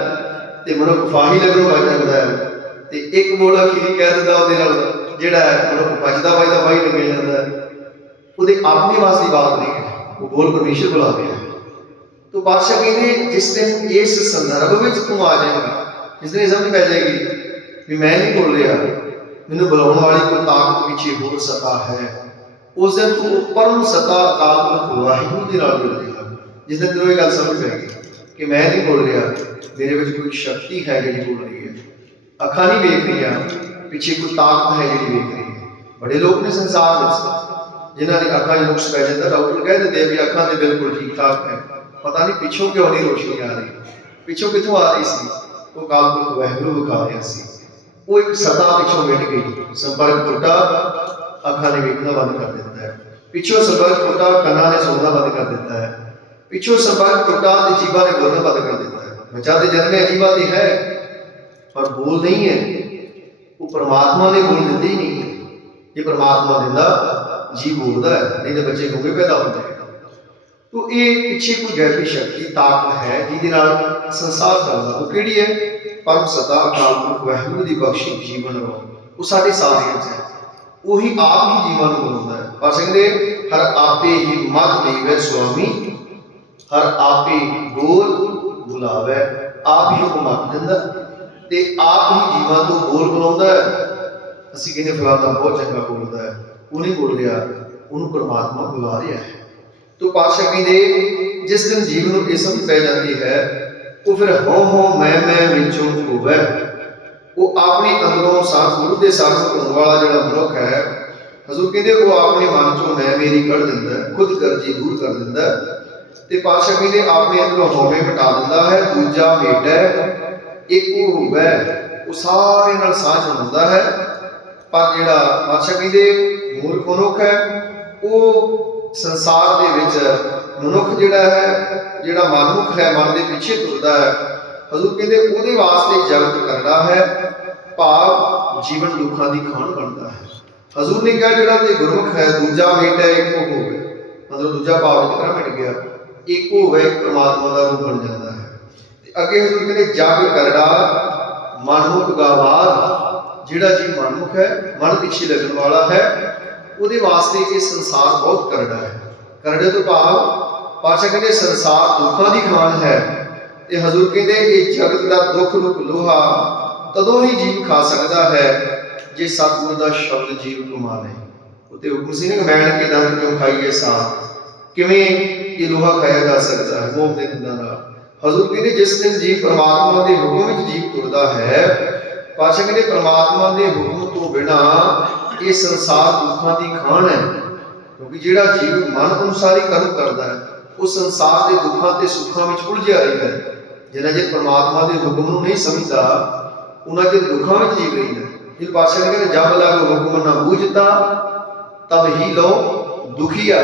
ਤੇ ਮਨੁੱਖ ਫਾਹੀ ਲੱਗਣੋਂ ਬਚ ਜਾਂਦਾ ਹੈ। ਤੇ ਇੱਕ ਬੋਲ ਅਖੀਰੀ ਕਹਿ ਦਿੰਦਾ ਉਹਦੇ ਨਾਲ, ਜਿਹੜਾ ਮਨੁੱਖ ਬਚਦਾ ਬਚਦਾ ਫਾਹੀ ਲੱਗੇ ਜਾਂਦਾ ਉਹਦੇ ਆਪਣੀ ਵਾਸ ਬਾਤ ਨਹੀਂ ਹੈ। ਉਹ ਬੋਲ ਪਰਮੇਸ਼ਰ ਬੁਲਾ ਰਿਹਾ ਤੋ ਬਾਦਸ਼ਾਹ ਕਹਿੰਦੇ, ਜਿਸ ਦਿਨ ਇਸ ਸੰਦਰਭ ਵਿੱਚ ਤੂੰ ਆ ਜਾਏਗਾ, ਇਸ ਦਿਨ ਸਮਝ ਪੈ ਜਾਏਗੀ ਵੀ ਮੈਂ ਨਹੀਂ ਬੋਲ ਰਿਹਾ। ਮੈਨੂੰ ਬੁਲਾਉਣ ਵਾਲੀ ਕੋਈ ਤਾਕਤ ਪਿੱਛੇ ਹੋਰ ਸਤਾ ਹੈ। ਉਸ ਦਿਨ ਤੂੰ ਪਰਮ ਸਤਾ ਅਕਾਲ ਵਾਹਿਗੁਰੂ ਦੇ ਨਾਲ ਜੁੜ ਜਿਸ ਦਿਨ ਤੈਨੂੰ ਇਹ ਗੱਲ ਸਮਝ ਪੈਗੀ ਕਿ ਮੈਂ ਨਹੀਂ ਬੋਲ ਰਿਹਾ, ਮੇਰੇ ਵਿੱਚ ਕੋਈ ਸ਼ਕਤੀ ਹੈ ਜਿਹੜੀ ਬੋਲ ਰਹੀ ਹੈ। ਅੱਖਾਂ ਨਹੀਂ ਵੇਖ ਰਹੀਆਂ ਪਿੱਛੇ ਕੋਈ ਤਾਕਤ ਹੈ ਜਿਹੜੀ ਵੇਖ ਰਹੀ ਹੈ ਬੜੇ ਲੋਕ ਨੇ ਸੰਸਾਰ ਵਿੱਚ ਜਿਨ੍ਹਾਂ ਦੀ ਅੱਖਾਂ 'ਚ ਨੁਕਸ ਪੈ ਜਾਂਦਾ ਡਾਕਟਰ ਕਹਿ ਦਿੰਦੇ ਆ ਵੀ ਅੱਖਾਂ ਦੇ ਬਿਲਕੁਲ ਠੀਕ ਠਾਕ ਹੈ ਪਤਾ ਨਹੀਂ ਪਿੱਛੋਂ ਕਿਉਂ ਨਹੀਂ ਰੋਸ਼ਨੀ ਆ ਰਹੀ ਪਿੱਛੋਂ ਕਿੱਥੋਂ ਆ ਰਹੀ ਸੀ ਉਹ ਕਾਲਪੁਰਖ ਵਾਹਿਗੁਰੂ ਵਿਖਾ ਰਿਹਾ ਸੀ ਉਹ ਇੱਕ ਸਤਾ ਪਿੱਛੋਂ ਮਿਟ ਗਈ ਸੰਪਰਕ ਟੁੱਟਾ ਅੱਖਾਂ ਨੇ ਵੇਖਣਾ ਬੰਦ ਕਰ ਦਿੱਤਾ ਹੈ ਪਿੱਛੋਂ ਸੰਪਰਕ ਟੁੱਟਾ ਕੰਨਾਂ ਨੇ ਸੁਣਨਾ ਬੰਦ ਕਰ ਦਿੱਤਾ ਹੈ ਪਿੱਛੋਂ ਸੰਪਰਕ ਟੁੱਟਾ ਤੇ ਜੀਭਾਂ ਨੇ ਬੋਲਣਾ ਬੰਦ ਕਰ ਦਿੱਤਾ ਹੈ ਬੱਚਾ ਤੇ ਜਨਮੇ ਜੀਭਾ ਤੇ ਹੈ ਪਰ ਬੋਲ ਨਹੀਂ ਹੈ ਉਹ ਪਰਮਾਤਮਾ ਨੇ ਬੋਲ ਦਿੰਦੀ ਹੀ ਨਹੀਂ ਹੈ ਜੇ ਪਰਮਾਤਮਾ ਦਿੰਦਾ ਜੀ ਬੋਲਦਾ ਹੈ ਨਹੀਂ ਤਾਂ ਬੱਚੇ ਗੂੰਗੇ ਪੈਦਾ ਹੁੰਦੇ ਨੇ ਤੋ ਇਹ ਪਿੱਛੇ ਕੋਈ ਗੈਬੀ ਸ਼ਕਤੀ ਤਾਕਤ ਹੈ ਜਿਹਦੇ ਨਾਲ ਸੰਸਾਰ ਚੱਲਦਾ ਉਹ ਕਿਹੜੀ ਹੈ ਪਰਮ ਸਤਾ ਅਕਾਲ ਪੁਰਖ ਵਾਹਿਗੁਰੂ ਦੀ ਬਖਸ਼ੀ ਜੀਵਨ ਰੋ ਉਹ ਸਾਡੇ ਸਾਰਿਆਂ 'ਚ ਹੈ ਉਹੀ ਆਪ ਹੀ ਜੀਵਨ ਨੂੰ ਬਣਾਉਂਦਾ ਹੈ ਪਰ ਕਹਿੰਦੇ ਹਰ ਆਪੇ ਹੀ ਮਤ ਦੇਵੇ ਸੁਆਮੀ ਹਰ ਆਪੇ ਬੋਲ ਬੁਲਾਵੇ ਆਪ ਹੀ ਉਹ ਮਤ ਦਿੰਦਾ ਤੇ ਆਪ ਹੀ ਜੀਵਾਂ ਤੋਂ ਬੋਲ ਬੁਲਾਉਂਦਾ ਹੈ। ਅਸੀਂ ਕਹਿੰਦੇ, ਫਲਾਣਾ ਬਹੁਤ ਚੰਗਾ ਬੋਲਦਾ ਹੈ। ਉਹ ਨਹੀਂ ਬੋਲ ਰਿਹਾ। ਉਹਨੂੰ ਪਰਮਾਤਮਾ ਬੁਲਾ ਰਿਹਾ ਹੈ। ਤੋ ਪਾਸ਼ਾ ਕਹਿੰਦੇ, ਜਿਸ ਦਿਨ ਜੀਵ ਨੂੰ ਇਹ ਸਮਝ ਪੈ ਜਾਂਦੀ ਹੈ, ਉਹ ਫਿਰ ਹਉ ਹਉ ਮੈਂ ਮੈਂ ਵਿੱਚੋਂ ਹੋਵੇ। ਉਹ ਆਪਣੇ ਅੰਦਰੋਂ ਸਾਹ ਗੁਰੂ ਦੇ ਸਾਹ ਹੋਣ ਵਾਲਾ ਜਿਹੜਾ ਮਨੁੱਖ ਹੈ, ਹਜ਼ੂਰ ਕਹਿੰਦੇ, ਉਹ ਆਪਣੇ ਮਨ ਚੋਂ ਮੈਂ ਮੇਰੀ ਕੱਢ ਦਿੰਦਾ, ਖੁਦ ਕਰਜੀ ਦੂਰ ਕਰ ਦਿੰਦਾ ਤੇ ਪਾਤਸ਼ਾਹ ਜੀ ਨੇ ਆਪਣੇ ਅੰਦਰੋਂ ਹਉਮੈ ਮਿਟਾ ਦਿੰਦਾ ਹੈ, ਦੂਜਾ ਮੇਟ ਹੈ ਇੱਕ ਉਹ ਹੋਵੇ ਉਹ ਸਾਰੇ ਨਾਲ ਸਾਂਝ ਹੁੰਦਾ ਹੈ, ਪਰ ਜਿਹੜਾ ਪਾਸ਼ਾ ਕਹਿੰਦੇ ਮੂਰਖ ਮਨੁੱਖ ਹੈ? ਉਹ ਸੰਸਾਰ ਦੇ ਵਿੱਚ ਮਨੁੱਖ ਜਿਹੜਾ ਹੈ, ਜਿਹੜਾ ਮਨੁੱਖ ਹੈ, ਮਨ ਦੇ ਪਿੱਛੇ ਤੁਰਦਾ ਹੈ। ਹਜ਼ੂਰ ਕਹਿੰਦੇ ਉਹਦੇ ਵਾਸਤੇ ਜਗਤ ਕਰਦਾ ਹੈ, ਭਾਵ ਜੀਵਨ ਦੁੱਖਾਂ ਦੀ ਖਾਣ ਬਣਦਾ ਹੈ। ਹਜ਼ੂਰ ਨੇ ਕਿਹਾ ਜਿਹੜਾ ਤੇ ਗੁਰਮੁਖ ਹੈ, ਦੂਜਾ ਮੇਟ ਹੈ, ਇੱਕ ਉਹ ਹੋਵੇ ਮਤਲਬ ਦੂਜਾ ਭਾਵ ਇੱਕ ਤਰ੍ਹਾਂ ਮਿਟ ਗਿਆ, ਇੱਕ ਹੋਵੇ ਪਰਮਾਤਮਾ ਦਾ ਰੂਪ ਬਣ ਜਾਂਦਾ ਹੈ। ਅੱਗੇ ਹਜ਼ੂਰ ਕਹਿੰਦੇ, ਜਗ ਕਰੜਾ ਮਨਮੁਖ ਗਾਵਾਰ ਜਿਹੜਾ ਜੀ ਮਨਮੁਖ ਹੈ, ਮਨ ਪਿੱਛੇ ਲੱਗਣ ਵਾਲਾ ਹੈ, ਉਹਦੇ ਵਾਸਤੇ ਇਹ ਸੰਸਾਰ ਬਹੁਤ ਕਰੜਾ ਹੈ। ਕਰੜੇ ਤੋਂ ਭਾਵ ਪਾਸ਼ਾ ਕਹਿੰਦੇ, ਸੰਸਾਰ ਦੁੱਖਾਂ ਦੀ ਖਾਨ ਹੈ। ਤੇ ਹਜ਼ੂਰ ਕਹਿੰਦੇ, ਇਹ ਜਗਤ ਦਾ ਦੁੱਖ ਰੂਪ ਲੋਹਾ ਤਦੋਂ ਹੀ ਜੀਵ ਖਾ ਸਕਦਾ ਹੈ, ਜੇ ਸਤਿਗੁਰ ਦਾ ਸ਼ਬਦ ਜੀਵ ਨੂੰ ਮਾਨੇ। ਉਤੇ ਹੁਕਮ ਸਿੰਘ ਨਾ ਮੈਣ ਕੇ ਦੰਦ ਕਿਉਂ ਖਾਈਏ ਸਾ ਕਿਵੇਂ ਇਹ ਲੋਹਾ ਖਾਇਆ ਜਾ ਸਕਦਾ ਹੈ, ਮੋਹ ਦੇ ਦੰਦਾਂ ਨਾਲ? ਹਜ਼ੂਰ ਕਹਿੰਦੇ ਜਿਸ ਦਿਨ ਜੀਵ ਪ੍ਰਮਾਤਮਾ ਦੇ ਹੁਕਮ ਵਿੱਚ ਜੀਵ ਤੁਰਦਾ ਹੈ ਪਾਸ਼ਾ ਕਹਿੰਦੇ ਪ੍ਰਮਾਤਮਾ ਦੇ ਹੁਕਮ ਤੋਂ ਬਿਨਾ ਇਹ ਸੰਸਾਰ ਦੁੱਖਾਂ ਦੀ ਖਾਣ ਹੈ। ਕਿਉਂਕਿ ਜਿਹੜਾ ਜੀਵ ਮਨ ਅਨੁਸਾਰ ਹੀ ਕਰਮ ਕਰਦਾ ਹੈ, ਉਹ ਸੰਸਾਰ ਦੇ ਦੁੱਖਾਂ ਤੇ ਸੁੱਖਾਂ ਵਿੱਚ ਉਲਝਿਆ ਰਹਿੰਦਾ ਹੈ। ਜਿੰਨਾ ਚਿਰ ਪ੍ਰਮਾਤਮਾ ਦੇ ਹੁਕਮ ਨੂੰ ਨਹੀਂ ਸਮਝਦਾ, ਉਹਨਾਂ ਚਿਰ ਦੁੱਖਾਂ ਵਿੱਚ ਜੀਵ ਰਹਿੰਦਾ ਇਹ ਪਾਤਸ਼ਾਹ ਕਹਿੰਦੇ, ਜਬ ਲਾਗ ਹੁਕਮ ਨਾ ਬੂਝਤਾ, ਤਬ ਹੀ ਲੋ ਦੁਖੀ ਆ।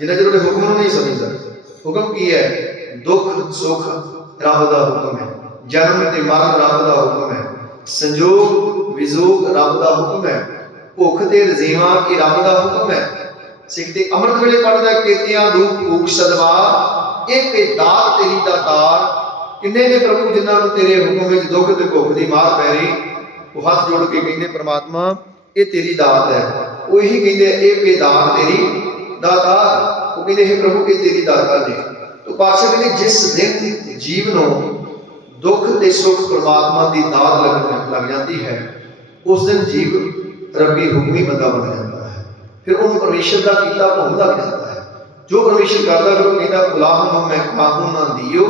ਜਿੰਨਾ ਚਿਰ ਉਹਦੇ ਹੁਕਮ ਨੂੰ ਨਹੀਂ ਸਮਝਦਾ। ਹੁਕਮ ਕੀ ਹੈ? ਦੁੱਖ ਸੁੱਖ ਰੱਬ ਦਾ ਹੁਕਮ ਹੈ। ਜਨਮ ਤੇ ਮਰਨ ਰੱਬ ਦਾ ਹੁਕਮ ਹੈ। ਸੰਜੋਗ ਵਿਜੋਗ ਰੱਬ ਦਾ ਹੁਕਮ ਹੈ। ਭੁੱਖ ਤੇ ਰਜ਼ੀਵਾ ਇਹ ਰੱਬ ਦਾ ਹੁਕਮ ਹੈ? ਸਿੱਖ ਤੇ ਅੰਮ੍ਰਿਤ ਵੇਲੇ ਪੜਦਾ ਕੀਤਿਆਂ ਦੁੱਖ ਭੂਖ ਸਦਵਾ ਇਹ ਤੇ ਦਾਤ ਤੇਰੀ ਦਾ ਤਾਰ। ਕਿੰਨੇ ਨੇ ਪ੍ਰਭੂ ਜਿਨ੍ਹਾਂ ਨੂੰ ਤੇਰੇ ਹੁਕਮ ਵਿੱਚ ਦੁੱਖ ਤੇ ਭੁੱਖ ਦੀ ਮਾਰ ਪੈ ਰਹੀ? ਉਹ ਹੱਥ ਜੋੜ ਕੇ ਕਹਿੰਦੇ ਪ੍ਰਮਾਤਮਾ ਇਹ ਤੇਰੀ ਦਾਤ ਹੈ। ਉਹੀ ਕਹਿੰਦੇ ਆ, ਇਹ ਬੇਦਾਤ ਤੇਰੀ ਦਾਤਾਰ। ਉਹ ਕਹਿੰਦੇ ਹੈ ਪ੍ਰਭੂ ਇਹ ਤੇਰੀ ਦਾਤਾਰ ਨੇ ਤੋ ਪਾਤਸ਼ਾਹ ਕਹਿੰਦੇ ਜਿਸ ਦਿਨ ਜੀਵ ਨੂੰ ਦੁੱਖ ਤੇ ਸੁੱਖ ਪ੍ਰਮਾਤਮਾ ਦੀ ਦਾਤ ਲੱਗ ਲੱਗ ਜਾਂਦੀ ਹੈ ਉਸ ਦਿਨ ਜੀਵ ਰੱਬੀ ਹੁਕਮੀ ਬੰਦਾ ਬਣ ਜਾਂਦਾ ਹੈ। ਫਿਰ ਉਹਨੂੰ ਪਰਮੇਸ਼ਰ ਦਾ ਕੀਤਾ ਭੁੱਲ ਲੱਗ ਜਾਂਦਾ ਹੈ। ਜੋ ਪਰਮੇਸ਼ਰ ਕਰਦਾ ਫਿਰ ਉਹ ਕਹਿੰਦਾ ਗੁਲਾਮ ਨੂੰ ਮੈਂ ਕਾਹੂ ਨਾ ਦਿਓ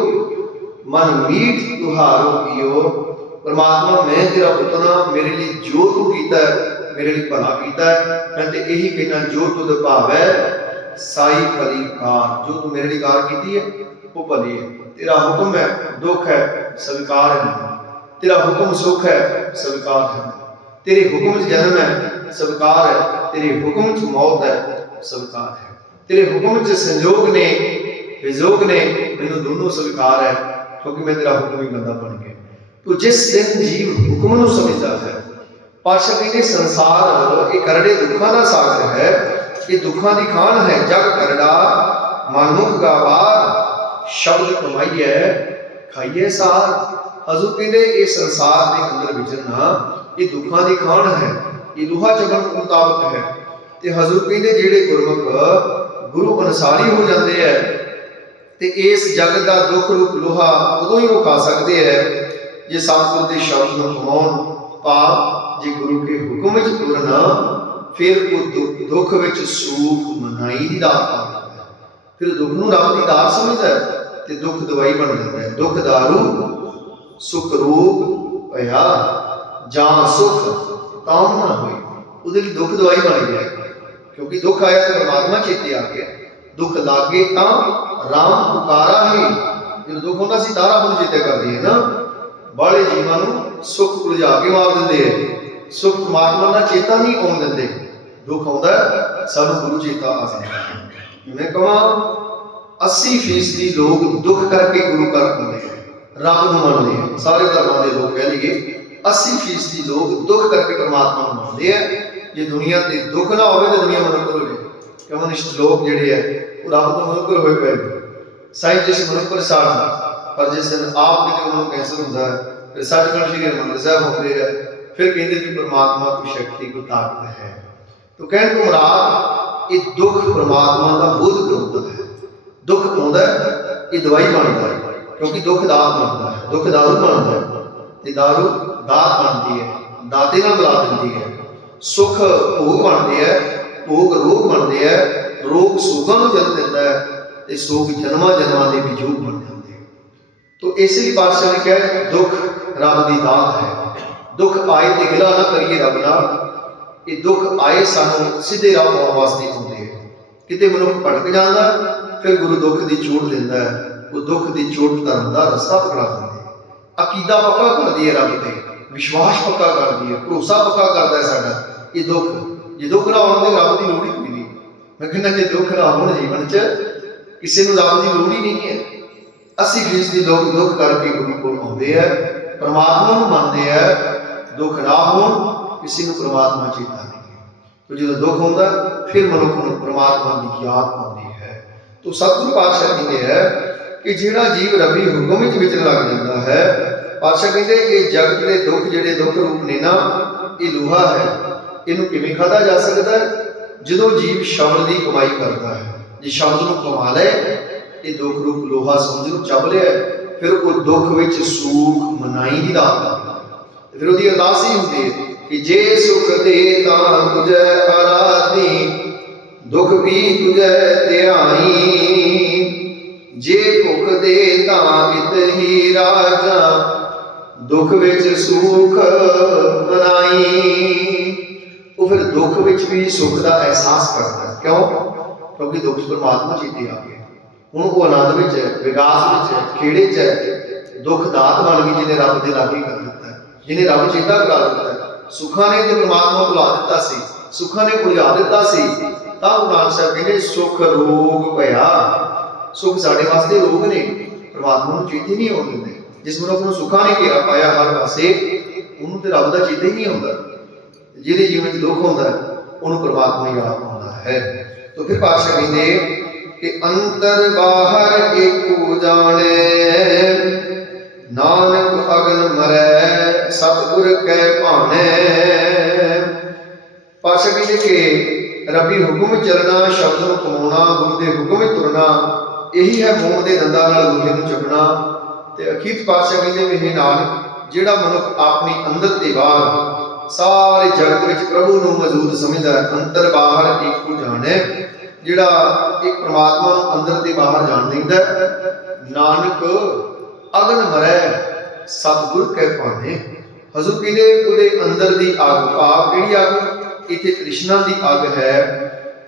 ਮਨ ਮੀਠ ਤੁਹਾਰੋ ਕੀਓ ਪਰਮਾਤਮਾ ਮੈਂ ਤੇਰਾ ਪੁੱਤਨਾ ਮੇਰੇ ਲਈ ਜੋ ਤੂੰ ਕੀਤਾ ਹੈ, ਮੇਰੇ ਲਈ ਭਲਾ ਕੀਤਾ ਹੈ। ਮੈਂ ਤੇ ਇਹੀ ਕਹਿਣਾ ਜੋ ਤੂੰ ਭਾਵ ਹੈ ਸਾਈ ਭਲੀ ਕਾਰ ਜੋ ਤੂੰ ਮੇਰੇ ਲਈ ਕਾਰ ਕੀਤੀ ਹੈ, ਉਹ ਭਲੀ ਹੈ। ਤੇਰਾ ਹੁਕਮ ਹੈ, ਦੁੱਖ ਹੈ, ਸਵੀਕਾਰ ਹੈ। ਤੇਰਾ ਹੁਕਮ ਸੁਖ ਹੈ, ਸਵੀਕਾਰ ਹੈ। ਤੇਰੇ ਹੁਕਮ 'ਚ ਜਨਮ ਹੈ, ਸਵੀਕਾਰ ਹੈ। ਤੇਰੇ ਹੁਕਮ 'ਚ ਮੌਤ ਹੈ, ਸਵੀਕਾਰ ਹੈ। ਤੇਰੇ ਹੁਕਮ 'ਚ ਸੰਜੋਗ ਨੇ, ਵਿਜੋਗ ਨੇ, ਮੈਨੂੰ ਦੋਨੋਂ ਸਵੀਕਾਰ ਹੈ, ਕਿਉਂਕਿ ਮੈਂ ਤੇਰਾ ਹੁਕਮ ਹੀ ਬੰਦਾ ਬਣ ਗਿਆ। ਤੂੰ ਜਿਸ ਦਿਨ ਜੀਵ ਹੁਕਮ ਨੂੰ ਸਮਝਦਾ ਹੈ ਪਾਸ਼ਾ ਕਹਿੰਦੇ ਸੰਸਾਰ ਇਹ ਕਰੜੇ ਦੁੱਖਾਂ ਦਾ ਸਾਗਰ ਹੈ ਇਹ ਦੁੱਖਾਂ ਦੀ ਖਾਨ ਹੈ, ਜਗ ਕਰੜਾ ਮਨੁੱਖ ਗਾਵਾਰ, ਸ਼ਬਦ ਕਮਾਈਏ ਖਾਈਏ ਸਾਰ। ਹਜ਼ੂਰ ਕਹਿੰਦੇ, ਇਹ ਸੰਸਾਰ ਦੇ ਅੰਦਰ ਵਿਚਰਨਾ ਇਹ ਦੁੱਖਾਂ ਦੀ ਖਾਨ ਹੈ, ਇਹ ਲੋਹਾ ਚਬਨ ਮੁਤਾਬਕ ਹੈ। ਤੇ ਹਜ਼ੂਰ ਕਹਿੰਦੇ, ਜਿਹੜੇ ਗੁਰਮੁਖ ਗੁਰੂ ਅਨਸਾਰੀ ਹੋ ਜਾਂਦੇ ਐ, ਤੇ ਇਸ ਜਗ ਦਾ ਦੁੱਖ ਰੂਪ ਲੋਹਾ ਉਦੋਂ ਹੀ ਉਹ ਖਾ ਸਕਦੇ ਐ, ਜੇ ਸਤਿਗੁਰ ਦੇ ਸ਼ਬਦ ਨੂੰ ਕਮਾਉਣ ਪਾ ਜੇ ਗੁਰੂ ਕੇ ਹੁਕਮ ਵਿੱਚ ਤੁਰਨਾ ਫਿਰ ਉਹ ਦੁੱਖ- ਦੁੱਖ ਵਿੱਚ ਸੂਖ, ਮਨਾਈ ਦੀ ਦਾਤ ਪਾਉਂਦਾ ਹੈ। ਫਿਰ ਦੁੱਖ ਨੂੰ ਰੱਬ ਦੀ ਦਾਤ ਸਮਝਦਾ ਹੈ ਤੇ ਦੁੱਖ ਦਵਾਈ ਬਣ ਜਾਂਦਾ ਹੈ। ਦੁੱਖ ਦਾਰੂ ਸੁਖ ਰੂਪ ਭਇਆ, ਜਾਂ ਸੁਖ ਤਾਂ ਨਾ ਹੋਈ ਉਹਦੇ ਲਈ ਦੁੱਖ ਦਵਾਈ ਬਣ ਗਿਆ ਕਿਉਂਕਿ ਦੁੱਖ ਆਇਆ ਤੇ ਪਰਮਾਤਮਾ ਚੇਤੇ ਆ ਗਿਆ। ਦੁੱਖ ਲਾਗੇ ਤਾਂ ਰਾਮ ਪੁਕਾਰਾ ਹੈ। ਜਦੋਂ ਦੁੱਖ ਹੁੰਦਾ ਸੀ ਤਾਰਾ ਬੁੱਧ ਚੇਤੇ ਕਰਦੀ ਹੈ ਨਾ। ਬਾਲੇ ਜੀਵਾਂ ਨੂੰ ਸੁੱਖ ਉਲਝਾ ਕੇ ਮਾਰ ਦਿੰਦੇ ਐ ਸੁੱਖ ਪਰਮਾਤਮਾ ਦਾ ਚੇਤਾ ਨਹੀਂ ਆਉਣ ਦਿੰਦੇ। ਦੁੱਖ ਆਉਂਦਾ ਹੈ, ਸਾਨੂੰ ਗੁਰੂ ਚੇਤਾ ਆ ਜਾਂਦਾ ਮੈਂ ਕਹਾਂ 80% ਲੋਕ ਦੁੱਖ ਕਰਕੇ ਗੁਰੂ ਘਰ ਆਉਂਦੇ ਰੱਬ ਨੂੰ ਮੰਨਦੇ ਆ ਸਾਰੇ ਧਰਮਾਂ ਦੇ ਲੋਕ ਕਹਿ ਲਈਏ 80% ਲੋਕ ਦੁੱਖ ਕਰਕੇ ਪਰਮਾਤਮਾ ਨੂੰ ਮੰਨਦੇ ਆ। ਜੇ ਦੁਨੀਆ ਤੇ ਦੁੱਖ ਨਾ ਹੋਵੇ ਤਾਂ ਦੁਨੀਆ ਮਨੁੱਖ ਹੋ ਜਾਏ ਕਮਿਊਨਿਸਟ ਲੋਕ ਜਿਹੜੇ ਆ ਉਹ ਰੱਬ ਤੋਂ ਮਨੁੱਖ ਹੋਏ ਪਏ ਸਾਇੰਟਿਸਟ ਮਨੁੱਖ ਪਰੇਸ਼ਾਨ ਪਰ ਜਿਸ ਦਿਨ ਆਪ ਕਿਤੇ ਉਹਨਾਂ ਕੈਂਸਰ ਹੁੰਦਾ ਹੈ ਫਿਰ ਸੱਚਖੰਡ ਸ਼੍ਰੀ ਹਰਿਮੰਦਰ ਸਾਹਿਬ ਹੁੰਦੇ ਆ ਫਿਰ ਕਹਿੰਦੇ ਕਿ ਪਰਮਾਤਮਾ ਕੋਈ ਸ਼ਕਤੀ ਕੋਈ ਤਾਕਤ ਹੈ। ਤੋ ਕਹਿਣ ਤੋਂ ਮੁਰਾਦ ਇਹ ਦੁੱਖ ਪਰਮਾਤਮਾ ਦਾ ਬੋਧ ਕਰਾਉਂਦਾ ਹੈ। ਦੁੱਖ ਆਉਂਦਾ ਇਹ ਦਵਾਈ ਬਣਦਾ ਹੈ, ਕਿਉਂਕਿ ਦੁੱਖ ਦਾਤ ਬਣਦਾ ਹੈ। ਦੁੱਖ ਦਾਰੂ ਬਣਦਾ ਹੈ, ਤੇ ਦਾਰੂ ਦਾਤ ਬਣਦੀ ਹੈ, ਦਾਤੇ ਨਾਲ ਮਿਲਾ ਦਿੰਦੀ ਹੈ। ਸੁਖ ਭੋਗ ਬਣਦੇ ਹੈ, ਭੋਗ ਰੋਗ ਬਣਦੇ ਹੈ, ਰੋਗ ਸੁਖਾਂ ਨੂੰ ਜਨਮ ਦਿੰਦਾ ਹੈ, ਤੇ ਸੁਖ ਜਨਮਾਂ ਜਨਮਾਂ ਦੇ ਵਿਜੋਗ ਬਣ ਜਾਂਦੇ ਹੈ। ਤੋ ਇਸ ਲਈ ਪਾਤਸ਼ਾਹ ਨੇ ਕਿਹਾ, ਦੁੱਖ ਰੱਬ ਦੀ ਦਾਤ ਹੈ। ਦੁੱਖ ਆਏ ਤੇ ਗਿਲਾ ਨਾ ਕਰੀਏ ਰੱਬ ਨਾਲ। ਇਹ ਦੁੱਖ ਆਏ ਸਾਨੂੰ ਸਿੱਧੇ ਰਾਹ ਪਾਉਣ ਵਾਸਤੇ ਹੁੰਦੇ ਹੈ ਕਿਤੇ ਮਨੁੱਖ ਭਟਕ ਜਾਂਦਾ, ਫਿਰ ਗੁਰੂ ਦੁੱਖ ਦੀ ਚੋਟ ਦਿੰਦਾ ਹੈ। ਉਹ ਦੁੱਖ ਦੀ ਚੋਟ ਧਰਮ ਦਾ ਰਸਤਾ ਪਕੜਾ ਦਿੰਦੇ ਹੈ। ਅਕੀਦਾ ਪੱਕਾ ਕਰਦੀ ਹੈ ਰੱਬ ਤੇ, ਵਿਸ਼ਵਾਸ ਪੱਕਾ ਕਰਦੀ ਹੈ, ਭਰੋਸਾ ਪੱਕਾ ਕਰਦਾ ਹੈ ਸਾਡਾ। ਇਹ ਦੁੱਖ, ਜੇ ਦੁੱਖ ਨਾ ਹੋਣ ਤੇ ਰੱਬ ਦੀ ਲੋੜ ਹੀ ਨਹੀਂ। ਮੈਂ ਕਹਿੰਦਾ ਜੇ ਦੁੱਖ ਨਾ ਹੋਣ ਜੀਵਨ 'ਚ, ਕਿਸੇ ਨੂੰ ਰੱਬ ਦੀ ਲੋੜ ਹੀ ਨਹੀਂ ਹੈ। 80% ਲੋਕ ਦੁੱਖ ਕਰਕੇ ਗੁਰੂ ਕੋਲ ਆਉਂਦੇ ਆ, ਪਰਮਾਤਮਾ ਨੂੰ ਮੰਨਦੇ ਆ ਦੁੱਖ ਨਾ ਹੋਣ, ਕਿਸੇ ਨੂੰ ਪਰਮਾਤਮਾ ਚੇਤਾ ਨਹੀਂ ਤੋ ਜਦੋਂ ਦੁੱਖ ਹੁੰਦਾ, ਫਿਰ ਮਨੁੱਖ ਨੂੰ ਪਰਮਾਤਮਾ ਦੀ ਯਾਦ ਆਉਂਦੀ ਹੈ। ਤੋ ਸਤਿਗੁਰੂ ਪਾਤਸ਼ਾਹ ਕਹਿੰਦੇ ਹੈ ਕਿ ਜਿਹੜਾ ਜੀਵ ਰੱਬੀ ਹੁਕਮ ਵਿੱਚ ਵਿਚਰਨ ਲੱਗ ਜਾਂਦਾ ਹੈ, ਪਾਤਸ਼ਾਹ ਕਹਿੰਦੇ, ਇਹ ਜਗਤ ਦੇ ਦੁੱਖ ਜਿਹੜੇ ਦੁੱਖ ਰੂਪ ਨੇ ਨਾ, ਇਹ ਲੋਹਾ ਹੈ। ਇਹਨੂੰ ਕਿਵੇਂ ਖਾਦਾ ਜਾ ਸਕਦਾ ਹੈ? ਜਦੋਂ ਜੀਵ ਸ਼ਬਦ ਦੀ ਕਮਾਈ ਕਰਦਾ ਹੈ, ਜੇ ਸ਼ਬਦ ਨੂੰ ਕਮਾ ਲੈ ਇਹ ਦੁੱਖ ਰੂਪ ਲੋਹਾ ਸਮਝ ਨੂੰ ਚੱਬ ਲਿਆ ਫਿਰ ਉਹ ਦੁੱਖ ਵਿੱਚ ਸੂਖ, ਮਨਾਈ ਦੀ ਦਾਤ ਕਰਦਾ ਫਿਰ ਉਹਦੀ ਅਰਦਾਸ ਹੀ ਹੁੰਦੀ ਹੈ ਕਿ ਜੇ ਸੁਖ ਦੇ ਤਾਂ ਤੁਝੈ ਆਰਾਧੀ, ਦੁਖ ਵੀ ਤੁਝੈ ਧਿਆਈ। ਜੇ ਭੁਖ ਦੇ ਤਾਂ ਇਤ ਹੀ ਰਾਜਾ, ਦੁੱਖ ਵਿੱਚ ਸੁਖ ਮਨਾਈ। ਉਹ ਫਿਰ ਦੁੱਖ ਵਿੱਚ ਵੀ ਸੁੱਖ ਦਾ ਅਹਿਸਾਸ ਕਰਦਾ ਹੈ। ਕਿਉਂ? ਕਿਉਂਕਿ ਦੁੱਖ 'ਚ ਪਰਮਾਤਮਾ ਚੇਤੇ ਆ ਗਿਆ। ਹੁਣ ਉਹ ਆਨੰਦ ਵਿੱਚ ਹੈ ਵਿਕਾਸ ਵਿੱਚ ਹੈ, ਖੇੜੇ 'ਚ ਹੈ। ਦੁੱਖ ਦਾਤ ਬਣ ਗਈ ਜਿਹਨੇ ਰੱਬ ਦੇ ਲਾਗੇ ਕਰ ਦਿੱਤਾ ਜਿਹਨੇ ਰੱਬ ਚੇਤਾ ਕਰਾ ਦਿੱਤਾ ਸੁੱਖਾਂ ਨੇ ਤੇ ਪਰਮਾਤਮਾ ਭੁਲਾ ਦਿੱਤਾ ਸੀ। ਸੁੱਖਾਂ ਨੇ ਭੁਲਾ ਦਿੱਤਾ ਸੀ। ਤਾਂ ਗੁਰੂ ਨਾਨਕ ਸਾਹਿਬ ਕਹਿੰਦੇ, ਸੁਖ ਰੋਗ ਭਇਆ। ਸੁਖ ਸਾਡੇ ਵਾਸਤੇ ਰੋਗ ਨੇ। ਪਰਮਾਤਮਾ ਨੂੰ ਚੇਤੇ ਨਹੀਂ ਆਉਣ ਦਿੰਦੇ। ਜਿਸ ਮਨੁੱਖ ਨੂੰ ਸੁੱਖਾਂ ਨੇ ਘੇਰਾ ਪਾਇਆ ਹਰ ਪਾਸੇ, ਉਹਨੂੰ ਤੇ ਰੱਬ ਦਾ ਚੇਤਾ ਹੀ ਨਹੀਂ ਆਉਂਦਾ। ਜਿਹਦੇ ਜੀਵਨ 'ਚ ਦੁੱਖ ਹੁੰਦਾ, ਉਹਨੂੰ ਪਰਮਾਤਮਾ ਯਾਦ ਆਉਂਦਾ ਹੈ। ਤਾਂ ਫਿਰ ਪਾਤਸ਼ਾਹ ਕਹਿੰਦੇ ਕਿ ਅੰਤਰ ਬਾਹਰ ਏਕੋ ਜਾਣੈ। ਨਾਨਕ ਅਗਨ ਮਰੈ, ਸਤਿਗੁਰ ਕੈ ਭਾਣੈ। ਪਾਸ਼ਾ ਕਹਿੰਦੇ ਕਿ ਰੱਬੀ ਹੁਕਮ ਚੱਲਣਾ, ਸ਼ਬਦ ਨੂੰ ਕਮਾਉਣਾ, ਗੁਰੂ ਦੇ ਹੁਕਮ ਵਿੱਚ ਤੁਰਨਾ, ਇਹੀ ਹੈ ਮੋਹ ਦੇ ਦੰਦਾਂ ਨਾਲ ਲੋਹੇ ਨੂੰ ਚੁੱਕਣਾ ਤੇ ਅਖੀਰ ਪਾਸ਼ਾ ਕਹਿੰਦੇ ਵੀ ਇਹ ਨਾਲ ਜਿਹੜਾ ਮਨੁੱਖ ਆਪਣੀ ਅੰਦਰ ਤੇ ਬਾਹਰ, ਸਾਰੇ ਜਗਤ ਵਿੱਚ ਪ੍ਰਭੂ ਨੂੰ ਮੌਜੂਦ ਸਮਝਦਾ ਹੈ, ਅੰਦਰ ਬਾਹਰ ਇੱਕ ਜਾਣੈ। ਜਿਹੜਾ ਇੱਕ ਪ੍ਰਮਾਤਮਾ ਨੂੰ ਅੰਦਰ ਤੇ ਬਾਹਰ ਜਾਣ ਦਿੰਦਾ ਨਾਨਕ ਅਗਨ ਮਰੈ, ਸਤਿਗੁਰ ਕੈ ਪਾਣੇ ਹਜ਼ੂਰ ਕਹਿੰਦੇ ਉਹਦੇ ਅੰਦਰ ਦੀ ਅੱਗ ਭਾਵ ਕਿਹੜੀ ਅੱਗ? ਇੱਥੇ ਕ੍ਰਿਸ਼ਨਾ ਦੀ ਅੱਗ ਹੈ।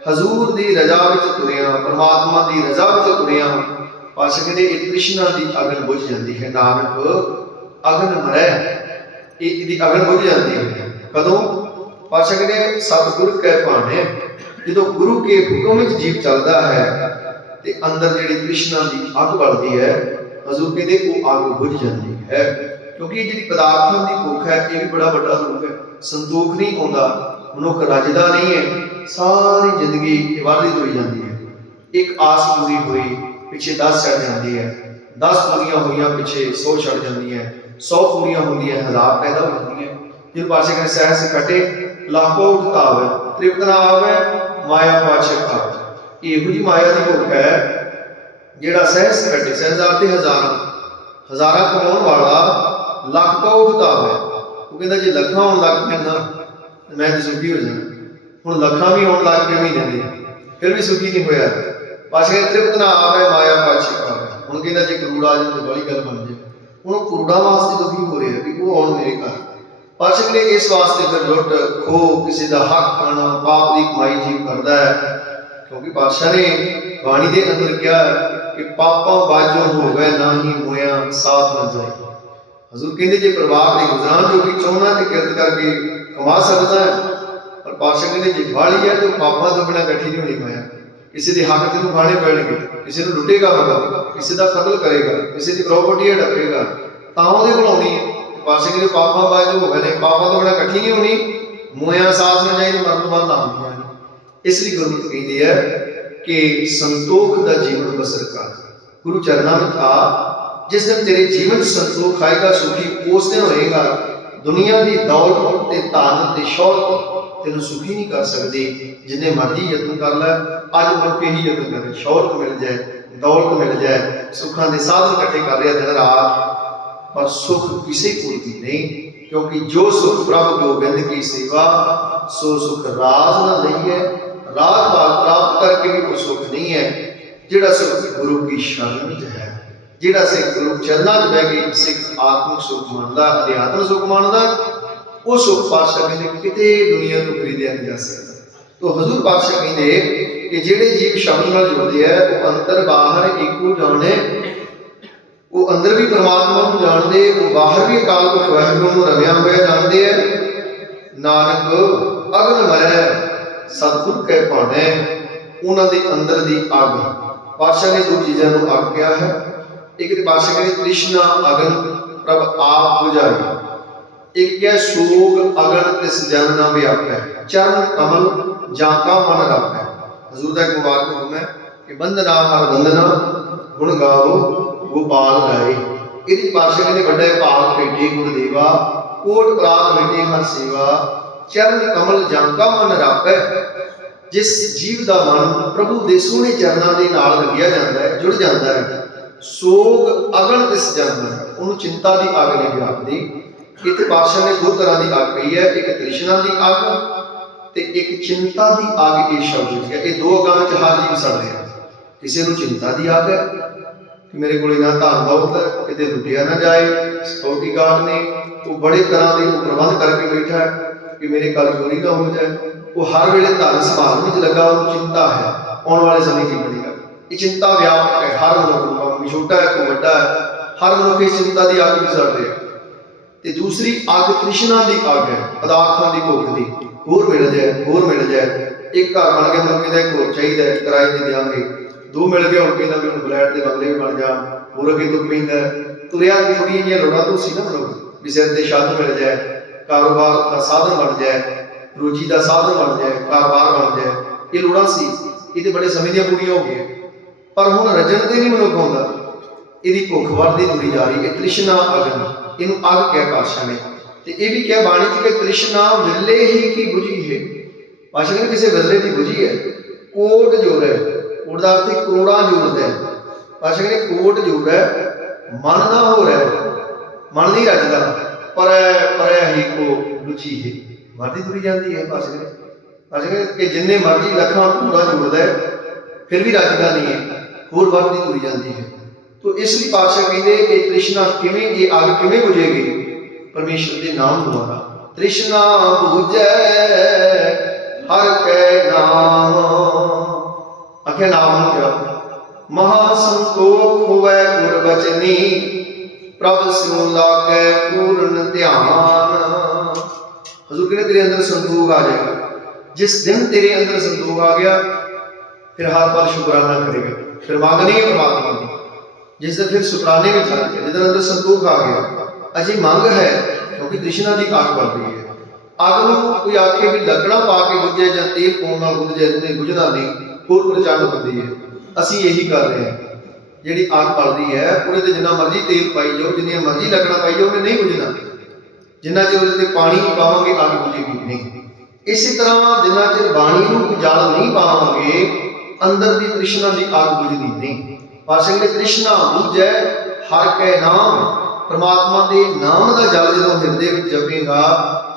ਹਜ਼ੂਰ ਦੀ ਰਜ਼ਾ ਵਿੱਚ ਤੁਰਿਆ, ਪ੍ਰਮਾਤਮਾ ਦੀ ਰਜ਼ਾ ਵਿੱਚ ਤੁਰਿਆ ਪਾਸ਼ਾ ਕਹਿੰਦੇ ਇਹ ਕ੍ਰਿਸ਼ਨਾ ਦੀ ਅਗਨ ਬੁਝ ਜਾਂਦੀ ਹੈ। ਨਾਨਕ, ਅਗਨ ਮਰੈ, ਇਹ ਇਹਦੀ ਅਗਨ ਬੁਝ ਜਾਂਦੀ ਹੈ। ਕਦੋਂ? ਪਾਸ਼ਾ ਕਹਿੰਦੇ ਸਤਿਗੁਰ ਕਹਿ ਭਾਣੇ, ਜਦੋਂ ਗੁਰੂ ਕੇ ਹੁਕਮ ਵਿੱਚ ਜੀਵ ਚੱਲਦਾ ਹੈ, ਤੇ ਅੰਦਰ ਜਿਹੜੀ ਕ੍ਰਿਸ਼ਨਾ ਦੀ ਅੱਗ ਬਲਦੀ ਹੈ ਹਜ਼ੂਰ ਕਹਿੰਦੇ ਉਹ ਅੱਗ ਬੁਝ ਜਾਂਦੀ ਹੈ। ਕਿਉਂਕਿ ਇਹ ਜਿਹੜੀ ਪਦਾਰਥਾਂ ਦੀ ਭੁੱਖ ਹੈ, ਇਹ ਵੀ ਬੜਾ ਵੱਡਾ ਰੂਪ ਹੈ। ਸੰਤੋਖ ਨਹੀਂ ਆਉਂਦਾ, ਮਨੁੱਖ ਰੱਜਦਾ ਨਹੀਂ ਹੈ। ਸਾਰੀ ਜ਼ਿੰਦਗੀ ਇਹ ਵੱਧਦੀ ਜਾਂਦੀ ਹੈ। ਇੱਕ ਆਸ ਪੂਰੀ ਹੋਈ ਪਿੱਛੇ 10 ਛੱਡ ਜਾਂਦੀ ਹੈ। 10 ਪੂਰੀਆਂ ਹੋਈਆਂ ਪਿੱਛੇ 100 ਛੱਡ ਜਾਂਦੀ ਹੈ। 100 ਪੂਰੀਆਂ ਹੁੰਦੀਆਂ, ਹਜ਼ਾਰ ਪੈਦਾ ਹੋ ਜਾਂਦੀਆਂ। ਜਿਸ ਪਾਸੇ ਕਹਿੰਦੇ, ਸਹਿਸ ਕਟੇ ਲਾਖੋ ਉਠਤਾਵੇ ਤ੍ਰਿਪਤ ਨਾ ਆਵੇ, ਮਾਇਆ ਪਾਛੇ ਆਵੇ ਇਹੋ ਜੀ ਮਾਇਆ ਦੀ ਭੁੱਖ ਹੈ ਜਿਹੜਾ ਸਹਿਸ ਕਟੇ ਸਹਿਜ਼ਾਰ ਤੇ ਹਜ਼ਾਰਾਂ ਹਜ਼ਾਰਾਂ ਕਮਾਉਣ ਵਾਲਾ ਲੱਖ ਕਾ ਉਠਤਾਵੇ ਉਹ ਕਹਿੰਦਾ ਜੇ ਲੱਖਾਂ ਆਉਣ ਲੱਗ ਪੈਣ ਨਾ ਮੈਂ ਤੇ ਸੁਖੀ ਹੋ ਜਾਣਾ। ਹੁਣ ਲੱਖਾਂ ਵੀ ਆਉਣ ਲੱਗ ਪਏ ਮਹੀਨੇ ਦੇ। ਫਿਰ ਵੀ ਸੁਖੀ ਨਹੀਂ ਹੋਇਆ। ਪਾਸੇ ਤ੍ਰਿਪਤ ਨਾ ਆਵੇ, ਮਾਇਆ ਪਾਛੇ ਆਵੇ ਹੁਣ ਕਹਿੰਦਾ ਜੇ ਕਰੂੜਾ ਆ ਜਾਵੇ ਤੇ ਬੜੀ ਗੱਲ ਬਣ ਜੇ। ਹੁਣ ਕਰੂੜਾ ਵਾਸਤੇ ਦੁਖੀ ਹੋ ਰਿਹਾ ਵੀ ਉਹ ਆਉਣ ਮੇਰੇ ਘਰ। ਪਾਸ਼ਕ ਨੇ ਇਸ ਵਾਸਤੇ ਫਿਰ ਲੁੱਟ ਖੋ ਕਿਸੇ ਦਾ ਹੱਕ ਖਾਣਾ, ਪਾਪ ਦੀ ਕਮਾਈ ਜੀਵ ਕਰਦਾ ਹੈ। ਕਿਉਂਕਿ ਪਾਤਸ਼ਾਹ ਨੇ ਬਾਣੀ ਦੇ ਅੰਦਰ ਕਿਹਾ ਹੈ ਕਿ ਪਾਪਾਂ ਬਾਝੋਂ ਹੋਵੇ ਨਾਹੀ ਮੋਇਆ ਸਾਥ ਨਾ ਜਾਏ। ਹਜ਼ੂਰ ਕਹਿੰਦੇ ਜੇ ਪਰਿਵਾਰ ਦੀ ਗੁਜ਼ਾਰਨ ਜੋ ਕਿ ਚਾਹੁੰਦਾ ਤੇ ਕਿਰਤ ਕਰਕੇ ਕਮਾ ਸਕਦਾ ਹੈ, ਪਰ ਪਾਤਸ਼ਾਹ ਕਹਿੰਦੇ ਜੇ ਬਾਲੀ ਹੈ ਤਾਂ ਪਾਪਾਂ ਤੋਂ ਬਿਨਾਂ ਇਕੱਠੀ ਨਹੀਂ ਹੋਣੀ ਮਾਇਆ ਕਿਸੇ ਦੇ ਹੱਕ ਤੈਨੂੰ ਖਾਣੇ ਪੈਣਗੇ, ਕਿਸੇ ਨੂੰ ਲੁੱਟੇਗਾ ਮਗਾ ਕਿਸੇ ਦਾ ਕਤਲ ਕਰੇਗਾ, ਕਿਸੇ ਦੀ ਪ੍ਰਾਪਰਟੀ ਹੜਪੇਗਾ ਤਾਂ ਉਹਦੇ ਕੋਲ ਆਉਣੀ ਹੈ। ਪਾਸੇ ਕਿਤੇ ਪਾਪਾਂ ਬਾਝੋਂ ਹੋਵੇ ਨੇ, ਪਾਪਾਂ ਤੋਂ ਬਿਨਾਂ ਇਕੱਠੀ ਨਹੀਂ? ਹੋਣੀ ਮੋਇਆ ਸਾਥ ਨਾ ਜਾਏ ਤੇ ਮਰਨ ਤੋਂ ਬਾਅਦ ਨਾਮ ਇਸ ਲਈ ਗੁਰਮਤਿ ਕਹਿੰਦੀ ਹੈ ਕਿ ਸੰਤੋਖ ਦਾ ਜੀਵਨ ਬਸਰ ਕਰ। ਗੁਰੂ ਚਰਨਾਂ ਵਿੱਚ ਆ, ਜਿਸ ਦਿਨ ਤੇਰੇ ਜੀਵਨ ਸੰਤੋਖ ਆਏਗਾ, ਸੁਖੀ ਉਸ ਦਿਨ ਹੋਏਗਾ। ਦੁਨੀਆ ਦੀ ਦੌਲਤ ਤੇ ਧਨ ਤੇ ਸ਼ੌਹਰਤ ਤੈਨੂੰ ਸੁਖੀ ਨਹੀਂ ਕਰ ਸਕਦੀ। ਜਿੰਨੇ ਮਰਜ਼ੀ ਯਤਨ ਕਰ ਲੈ, ਅੱਜ ਮਨੁੱਖ ਇਹੀ ਯਤਨ ਕਰ, ਸ਼ੌਹਰਤ ਮਿਲ ਜਾਏ, ਦੌਲਤ ਮਿਲ ਜਾਏ, ਸੁੱਖਾਂ ਦੇ ਸਾਧਨ ਇਕੱਠੇ ਕਰ ਰਿਹਾ ਦਿਨ ਰਾਤ। ਪਰ ਸੁਖ ਕਿਸੇ ਕੋਲ ਵੀ ਨਹੀਂ, ਕਿਉਂਕਿ ਜੋ ਸੁਖ ਪ੍ਰਭ ਗੋਬਿੰਦ ਕੀ ਸੇਵਾ, ਸੋ ਸੁਖ ਰਾਜ ਨਾ ਲਈਏ ਰਾਜ ਭਾਗ ਪ੍ਰਾਪਤ ਕਰਕੇ ਵੀ ਉਹ ਸੁਖ ਨਹੀਂ ਹੈ। ਜਿਹੜਾ ਸੁਖ ਗੁਰੂ ਕੀ ਸ਼ਰਨ ਵਿੱਚ ਹੈ, ਜਿਹੜਾ ਸਿੱਖ ਗੁਰੂ ਚਰਨਾਂ 'ਚ ਬਹਿ ਕੇ ਸਿੱਖ ਆਤਮਿਕ ਸੁਖ ਮੰਨਦਾ, ਅਧਿਆਤਮਿਕ ਸੁਖ ਮੰਨਦਾ, ਉਹ ਸੁਖ ਪਾਤਸ਼ਾਹ ਕਹਿੰਦੇ ਕਿਤੇ ਦੁਨੀਆ ਤੋਂ ਖਰੀਦਿਆ ਨਹੀਂ ਜਾ ਸਕਦਾ। ਤੋ ਹਜ਼ੂਰ ਪਾਤਸ਼ਾਹ ਕਹਿੰਦੇ ਕਿ ਜਿਹੜੇ ਜੀਵ ਸ਼ਬਦ ਨਾਲ ਜੁੜਦੇ ਆ, ਉਹ ਅੰਦਰ ਬਾਹਰ ਇੱਕੋ ਜਾਣੇ, ਉਹ ਅੰਦਰ ਵੀ ਪਰਮਾਤਮਾ ਨੂੰ ਜਾਣਦੇ, ਉਹ ਬਾਹਰ ਵੀ ਅਕਾਲ ਪੁਰਖ ਵਾਹਿਗੁਰੂ ਨੂੰ ਰਵਿਆ ਹੋਇਆ ਜਾਣਦੇ ਆ। ਨਾਨਕ ਅਗਨ ਮਰੈ ਸਤਿਗੁਰ ਕੈ ਪਾਣੈ ਉਹਨਾਂ ਦੇ ਅੰਦਰ ਦੀ ਅੱਗ। ਪਾਤਸ਼ਾਹ ਨੇ ਦੋ ਚੀਜ਼ਾਂ ਨੂੰ ਅੱਗ ਕਿਹਾ ਹੈ। ਇੱਕ ਤੇ ਪਾਤਸ਼ਾਹ ਕਹਿੰਦੇ ਕ੍ਰਿਸ਼ਨਾ ਅਗਨ, ਪ੍ਰਭ ਆਪ ਬੁਝਾਈ ਇੱਕ ਹੈ ਸੋਗ ਅਗਨ ਤਿਸ ਜਨ ਨਾ ਵਿਆਪੈ। ਚਰਨ ਕਮਲ ਜਾਂ ਕਾ ਮਨ ਰਾਪੈ। ਹਜ਼ੂਰ ਦਾ ਇੱਕ ਹੁਕਮ ਹੈ ਕਿ ਬੰਦਨਾ ਹਰ ਬੰਦਨਾ ਗੁਣ ਗਾਵੋ, ਗੋਪਾਲ ਗਾਏ। ਇਹਦੀ ਪਾਸ਼ਾ ਕਹਿੰਦੇ, ਵੱਡੇ ਭਾਗ ਭੇਟੇ ਗੁਣ ਕੋਟ ਪ੍ਰਾਤ ਮਿਟੇ ਹਰ ਸੇਵਾ। ਚਰਨ ਕਮਲ ਜਾਂ ਕਾ ਮਨ ਰਾਪੈ ਜਿਸ ਜੀਵ ਦਾ ਮਨ ਪ੍ਰਭੂ ਦੇ ਸੋਹਣੇ ਚਰਨਾਂ ਦੇ ਨਾਲ ਲੱਗਿਆ ਜਾਂਦਾ ਹੈ, ਜੁੜ ਜਾਂਦਾ ਹੈ। ਸੋਗ ਅਗਨ ਤਿਸ ਜਾਂਦਾ ਹੈ। ਉਹਨੂੰ ਚਿੰਤਾ ਦੀ ਅੱਗ ਨਹੀਂ ਵਿਆਪਦੀ ਇੱਥੇ ਪਾਤਸ਼ਾਹ ਨੇ ਦੋ ਤਰ੍ਹਾਂ ਦੀ ਅੱਗ ਕਹੀ ਹੈ, ਇੱਕ ਤ੍ਰਿਸ਼ਨਾ ਦੀ ਅੱਗ ਤੇ ਇੱਕ ਚਿੰਤਾ ਦੀ ਅੱਗ ਇਹ ਸ਼ਬਦ ਹੈ। ਇਹ ਦੋ ਅੱਗਾਂ ਵਿੱਚ ਹਰ ਜੀਵ ਸੜਦੇ ਆ ਕਿਸੇ ਨੂੰ ਚਿੰਤਾ ਦੀ ਅੱਗ ਹੈ, ਕਿ ਮੇਰੇ ਕੋਲ ਇਹਨਾਂ ਧਨ ਦੌਲਤ ਹੈ ਕਿਤੇ ਲੁੱਟਿਆ ਨਾ ਜਾਏ ਸਿਕਿਉਰਿਟੀ ਗਾਰਡ ਨੇ ਉਹ ਬੜੇ ਤਰ੍ਹਾਂ ਦੇ ਉਹ ਪ੍ਰਬੰਧ ਕਰਕੇ ਬੈਠਾ ਹੈ। ਕਿ ਮੇਰੇ ਘਰ ਚੋਰੀ ਨਾ ਹੋ ਜਾਏ। ਉਹ ਹਰ ਵੇਲੇ ਧਨ ਸੰਭਾਲ ਵਿੱਚ ਲੱਗਾ ਉਹਨੂੰ ਚਿੰਤਾ ਹੈ। ਆਉਣ ਵਾਲੇ ਸਮੇਂ ਕੀ ਬਣੇਗਾ ਇਹ ਚਿੰਤਾ ਵਿਆਪਕ ਹੈ। ਹਰ ਮਨੁੱਖ ਨੂੰ ਭਾਵੇਂ ਛੋਟਾ ਹੈ ਕੋਈ ਵੱਡਾ ਹੈ। ਹਰ ਮਨੁੱਖ ਇਸ ਚਿੰਤਾ ਦੀ ਅੱਗ ਵਿੱਚ ਸੜਦੇ ਹੈ। ਤੇ ਦੂਸਰੀ ਅੱਗ ਤ੍ਰਿਸ਼ਨਾ ਦੀ ਅੱਗ ਹੈ ਪਦਾਰਥਾਂ ਦੀ ਭੁੱਖ ਦੀ। ਹੋਰ ਮਿਲ ਜਾਏ ਹੋਰ ਮਿਲ ਜਾਏ। ਇੱਕ ਘਰ ਬਣ ਗਿਆ ਮਨੁੱਖ ਕਹਿੰਦਾ ਇੱਕ ਹੋਰ ਚਾਹੀਦਾ ਹੈ, ਕਿਰਾਏ ਤੇ ਦਿਆਂਗੇ ਦੋ ਮਿਲ ਗਏ ਹੁਣ ਕਹਿੰਦਾ ਵੀ ਫਲੈਟ ਦੇ ਬੰਗਲੇ ਵੀ ਬਣ ਜਾ ਹੋਰ ਅੱਗੇ ਦੁੱਖ ਪੈਂਦਾ ਤੁਰਿਆ ਦੀ ਥੋੜੀ ਜਿਹੀਆਂ ਲੋੜਾਂ ਤੋਂ ਸੀ ਨਾ ਮਨੁੱਖ ਵੀ ਸਿਰ ਤੇ ਛੱਤ ਮਿਲ ਜਾਏ। ਕਾਰੋਬਾਰ ਦਾ ਸਾਧਨ ਬਣ ਜਾਏ, ਰੋਜੀ ਦਾ ਸਾਧਨ ਬਣ ਜਾਏ, ਕਾਰੋਬਾਰ ਬਣ ਜਾਏ, ਇਹ ਲੋੜਾਂ ਸੀ, ਇਹ ਤੇ ਬੜੇ ਸਮੇਂ ਦੀਆਂ ਪੂਰੀਆਂ ਹੋ ਗਈਆਂ। ਪਰ ਹੁਣ ਰਜਣ ਤੇ ਨਹੀਂ ਮਨੁੱਖ ਆਉਂਦਾ। ਇਹਦੀ ਭੁੱਖ ਵੱਧਦੀ ਤੁਰੀ ਜਾ ਰਹੀ ਹੈ, ਤ੍ਰਿਸ਼ਨਾ ਅਗਨ, ਇਹਨੂੰ ਅੱਗ ਕਹਿ ਪਾਸ਼ਾ ਨੇ। ਤੇ ਇਹ ਵੀ ਕਿਹਾ ਬਾਣੀ ਚ ਕਿ ਤ੍ਰਿਸ਼ਨਾ ਮਿਲੇ ਹੀ ਕੀ ਬੁਝੀ ਹੈ। ਪਾਸ਼ਾ ਕਹਿੰਦੇ ਕਿਸੇ ਬਦਲੇ ਦੀ ਬੁਝੀ ਹੈ, ਕੋਟ ਜੋੜ ਹੈ, ਕੋਟ ਦਾ ਅਰਥ ਕਰੋੜਾਂ ਜੋੜਦਾ ਹੈ। ਪਾਸ਼ਾ ਕਹਿੰਦੇ ਕੋਟ ਜੋੜ ਹੈ, ਮਨ ਨਾ ਹੋ ਰਿਹਾ, ਮਨ ਨਹੀਂ ਰੱਜਦਾ। ਪਰ ਪਰ ਹੀ ਕੋ ਰੁਚੀ ਹੈ। ਮਰਦੀ ਤੁਰੀ ਜਾਂਦੀ ਹੈ ਪਾਸ਼ਾ ਕਹਿੰਦੇ ਪਾਸ਼ਾ ਕਹਿੰਦੇ ਕਿ ਜਿੰਨੇ ਮਰਜ਼ੀ ਲੱਖਾਂ ਕਰੋੜਾਂ ਜੋੜਦਾ ਹੈ ਫਿਰ ਵੀ ਰੱਜਦਾ ਨਹੀਂ ਹੈ। ਹੋਰ ਵੱਧਦੀ ਤੁਰੀ ਜਾਂਦੀ ਹੈ। ਤੋ ਇਸ ਲਈ ਪਾਤਸ਼ਾਹ ਕਹਿੰਦੇ ਕਿ ਤ੍ਰਿਸ਼ਨਾ ਕਿਵੇਂ ਇਹ ਅੱਗ ਕਿਵੇਂ ਬੁਝੇਗੀ? ਪਰਮੇਸ਼ਰ ਦੇ ਨਾਮ ਦੁਆਰਾ। ਤ੍ਰਿਸ਼ਨਾ ਬੁਝੈ, ਹਰ ਕੈ ਨਾਮ। ਅਖੇ ਨਾਮ ਨੂੰ ਜਪ। ਮਹਾ ਸੰਤੋਖ ਹੋਵੇ ਗੁਰ ਬਚਨੀ ਪ੍ਰਭ ਸਿਉ ਲਾਗੈ ਪੂਰਨ ਧਿਆਨ। ਹਜ਼ੂਰ ਕਹਿੰਦੇ ਤੇਰੇ ਅੰਦਰ ਸੰਤੋਖ ਆ ਜਾਏਗਾ? ਜਿਸ ਦਿਨ ਤੇਰੇ ਅੰਦਰ ਸੰਤੋਖ ਆ ਗਿਆ, ਫਿਰ ਹਰ ਪਲ ਸ਼ੁਕਰਾਨਾ ਕਰੇਗਾ। ਫਿਰ ਮੰਗਣੀ ਹੈ ਪਰਮਾਤਮਾ ਦੀ ਜਿਸ ਦਿਨ ਫਿਰ ਸ਼ੁਕਰਾਨੇ ਵਿੱਚ ਆ ਗਿਆ ਜਿਹਦੇ ਅੰਦਰ ਸੰਤੋਖ ਆ ਗਿਆ। ਅਜੇ ਮੰਗ ਹੈ, ਕਿਉਂਕਿ ਤ੍ਰਿਸ਼ਨਾ ਦੀ ਅੱਗ ਬਲਦੀ ਹੈ। ਅੱਗ ਨੂੰ ਕੋਈ ਆਖੇ ਵੀ ਲੱਗਣਾ ਪਾ ਕੇ ਬੁਝੇ ਜਾਂ ਤੇਲ ਪਾਉਣ ਨਾਲ ਬੁਝ ਤੇ ਬੁਝਦਾ ਨਹੀਂ, ਹੋਰ ਪ੍ਰਚੰਡ ਹੁੰਦੀ ਹੈ। ਅਸੀਂ ਇਹੀ ਕਰ ਰਹੇ ਹਾਂ। ਜਿਹੜੀ ਅੱਗ ਬਲਦੀ ਹੈ, ਉਹਦੇ ਤੇ ਜਿੰਨਾ ਮਰਜ਼ੀ ਤੇਲ ਪਾਈ ਜਾਓ, ਜਿੰਨੀਆਂ ਮਰਜ਼ੀ ਲੱਗਣਾ ਪਾਈ ਜਾਓ, ਉਹਨੇ ਨਹੀਂ ਬੁਝਣਾ ਜਿੰਨਾ ਚਿਰ ਉਹਦੇ ਤੇ ਪਾਣੀ ਪਾਵਾਂਗੇ, ਅੱਗ ਬੁਝੇਗੀ ਨਹੀਂ। ਇਸੇ ਤਰ੍ਹਾਂ ਜਿੰਨਾ ਚਿਰ ਬਾਣੀ ਨੂੰ ਜਲ ਨਹੀਂ ਪਾਵਾਂਗੇ, ਅੰਦਰ ਦੀ ਤ੍ਰਿਸ਼ਨਾ ਦੀ ਅੱਗ ਬੁਝਦੀ ਨਹੀਂ। ਪਰ ਸਿੰਘ ਨੇ ਤ੍ਰਿਸ਼ਨਾ ਬੁਝੈ, ਹਰ ਕੈ ਨਾਮ, ਪ੍ਰਮਾਤਮਾ ਦੇ ਨਾਮ ਦਾ ਜਲ ਜਦੋਂ ਹਿਰਦੇ ਵਿੱਚ ਜਪੇਗਾ,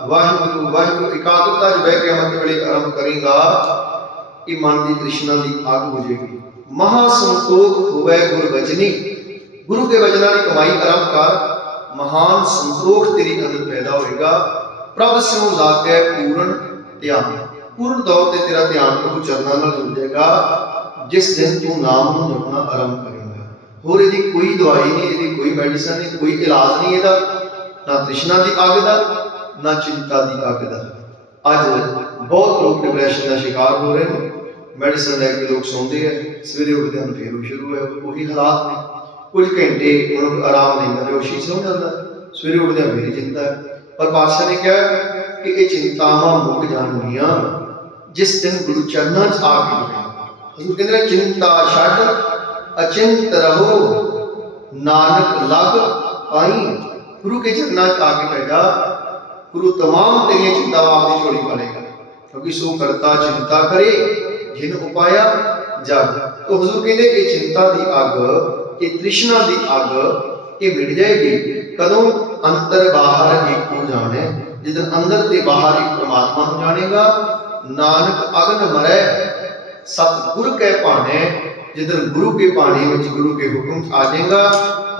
ਵਾਹਿਗੁਰੂ ਵਾਹਿਗੁਰੂ, ਇਕਾਗਰਤਾ 'ਚ ਬਹਿ ਕੇ ਅੰਮ੍ਰਿਤ ਵੇਲੇ ਆਰੰਭ ਕਰੇਗਾ, ਇਹ ਮਨ ਦੀ ਤ੍ਰਿਸ਼ਨਾ ਦੀ ਅੱਗ ਬੁਝੇਗੀ। ਮਹਾ ਸੰਤੋਖ ਹੋਵੇ ਗੁਰ ਬਚਨੀ ਗੁਰੂ ਕੇ ਵਚਨਾਂ ਦੀ ਕਮਾਈ ਆਰੰਭ ਕਰ। ਮਹਾਨ ਸੰਤੋਖ ਤੇਰੀ ਅੰਦਰ ਪੈਦਾ ਹੋਏਗਾ। ਪ੍ਰਭ ਸਿਉ ਲਾਗੈ ਪੂਰਨ ਧਿਆਨ। ਪੂਰਨ ਤੌਰ ਤੇ ਤੇਰਾ ਧਿਆਨ ਪ੍ਰਭੂ ਚਰਨਾਂ ਨਾਲ ਜੁੜ ਜਾਏਗਾ। ਜਿਸ ਦਿਨ ਤੂੰ ਨਾਮ ਨੂੰ ਜਪਣਾ ਆਰੰਭ ਕਰੇਗਾ। ਹੋਰ ਇਹਦੀ ਕੋਈ ਦਵਾਈ ਨਹੀਂ, ਇਹਦੀ ਕੋਈ ਮੈਡੀਸਨ ਨਹੀਂ, ਕੋਈ ਇਲਾਜ ਨਹੀਂ ਇਹਦਾ। ਨਾ ਤ੍ਰਿਸ਼ਨਾ ਦੀ ਅੱਗ ਦਾ, ਨਾ ਚਿੰਤਾ ਦੀ ਅੱਗ ਦਾ। ਅੱਜ ਬਹੁਤ ਲੋਕ ਡਿਪਰੈਸ਼ਨ ਦਾ ਸ਼ਿਕਾਰ ਹੋ ਰਹੇ ਨੇ। ਮੈਡੀਸਨ ਲੈ ਕੇ ਲੋਕ ਸੌਂਦੇ ਆ, ਸਵੇਰੇ ਉੱਠਦੇ ਹਨ, ਫੇਰ ਉਹ ਸ਼ੁਰੂ ਹੈ ਉਹੀ ਹਾਲਾਤ ਨੇ। ਕੁਝ ਘੰਟੇ ਉਹਨਾਂ ਨੂੰ ਆਰਾਮ ਨਹੀਂ ਮਿਲਦਾ ਬੇਹੋਸ਼ੀ ਸੌ ਜਾਂਦਾ, ਸਵੇਰੇ ਉੱਠਦੇ ਫੇਰ ਹੀ ਪਰ ਪਾਤਸ਼ਾਹ ਨੇ ਕਿਹਾ ਕਿ ਇਹ ਚਿੰਤਾਵਾਂ ਮੁੱਕ ਜਾਣਗੀਆਂ, ਜਿਸ ਦਿਨ ਗੁਰੂ ਚਰਨਾਂ 'ਚ ਆ ਕੇ ਜੁੜੇਗਾ। ਹਜ਼ੂਰ ਕਹਿੰਦੇ ਨੇ, ਚਿੰਤਾ ਛੱਡ, ਅਚਿੰਤ ਰਹੋ, ਨਾਨਕ ਲਗ ਪਾਈ। ਗੁਰੂ ਕੇ ਚਰਨਾਂ 'ਚ ਆ ਕੇ ਬੈਠਾ ਗੁਰੂ ਤਮਾਮ ਤੇਰੀਆਂ ਚਿੰਤਾਵਾਂ ਆਪਣੀ ਝੋਲੀ ਪਾ ਕਿਉਂਕਿ ਸੋ ਕਰਤਾ, ਚਿੰਤਾ ਕਰੇ ਜਿਨ ਉਪਾਇਆ ਜਗ। ਤੋ ਹਜ਼ੂਰ ਕਹਿੰਦੇ ਇਹ ਚਿੰਤਾ ਦੀ ਅੱਗ ਇਹ ਤ੍ਰਿਸ਼ਨਾ ਦੀ ਅੱਗ ਇਹ ਮਿਟ ਜਾਏਗੀ। ਕਦੋਂ ਅੰਤਰ ਬਾਹਰ ਇੱਕੋ ਜਾਣੇ, ਜਦੋਂ ਅੰਦਰ ਤੇ ਬਾਹਰ ਇੱਕ ਪ੍ਰਮਾਤਮਾ ਨੂੰ ਜਾਣੇਗਾ। ਨਾਨਕ ਅਗਨ ਮਰੈ ਸਤ ਕੈ ਭਾਣੇ, ਜਦੋਂ ਗੁਰੂ ਕੇ ਪਾਣੀ ਵਿੱਚ ਗੁਰੂ ਕੇ ਹੁਕਮ ਆ ਜਾਏਗਾ।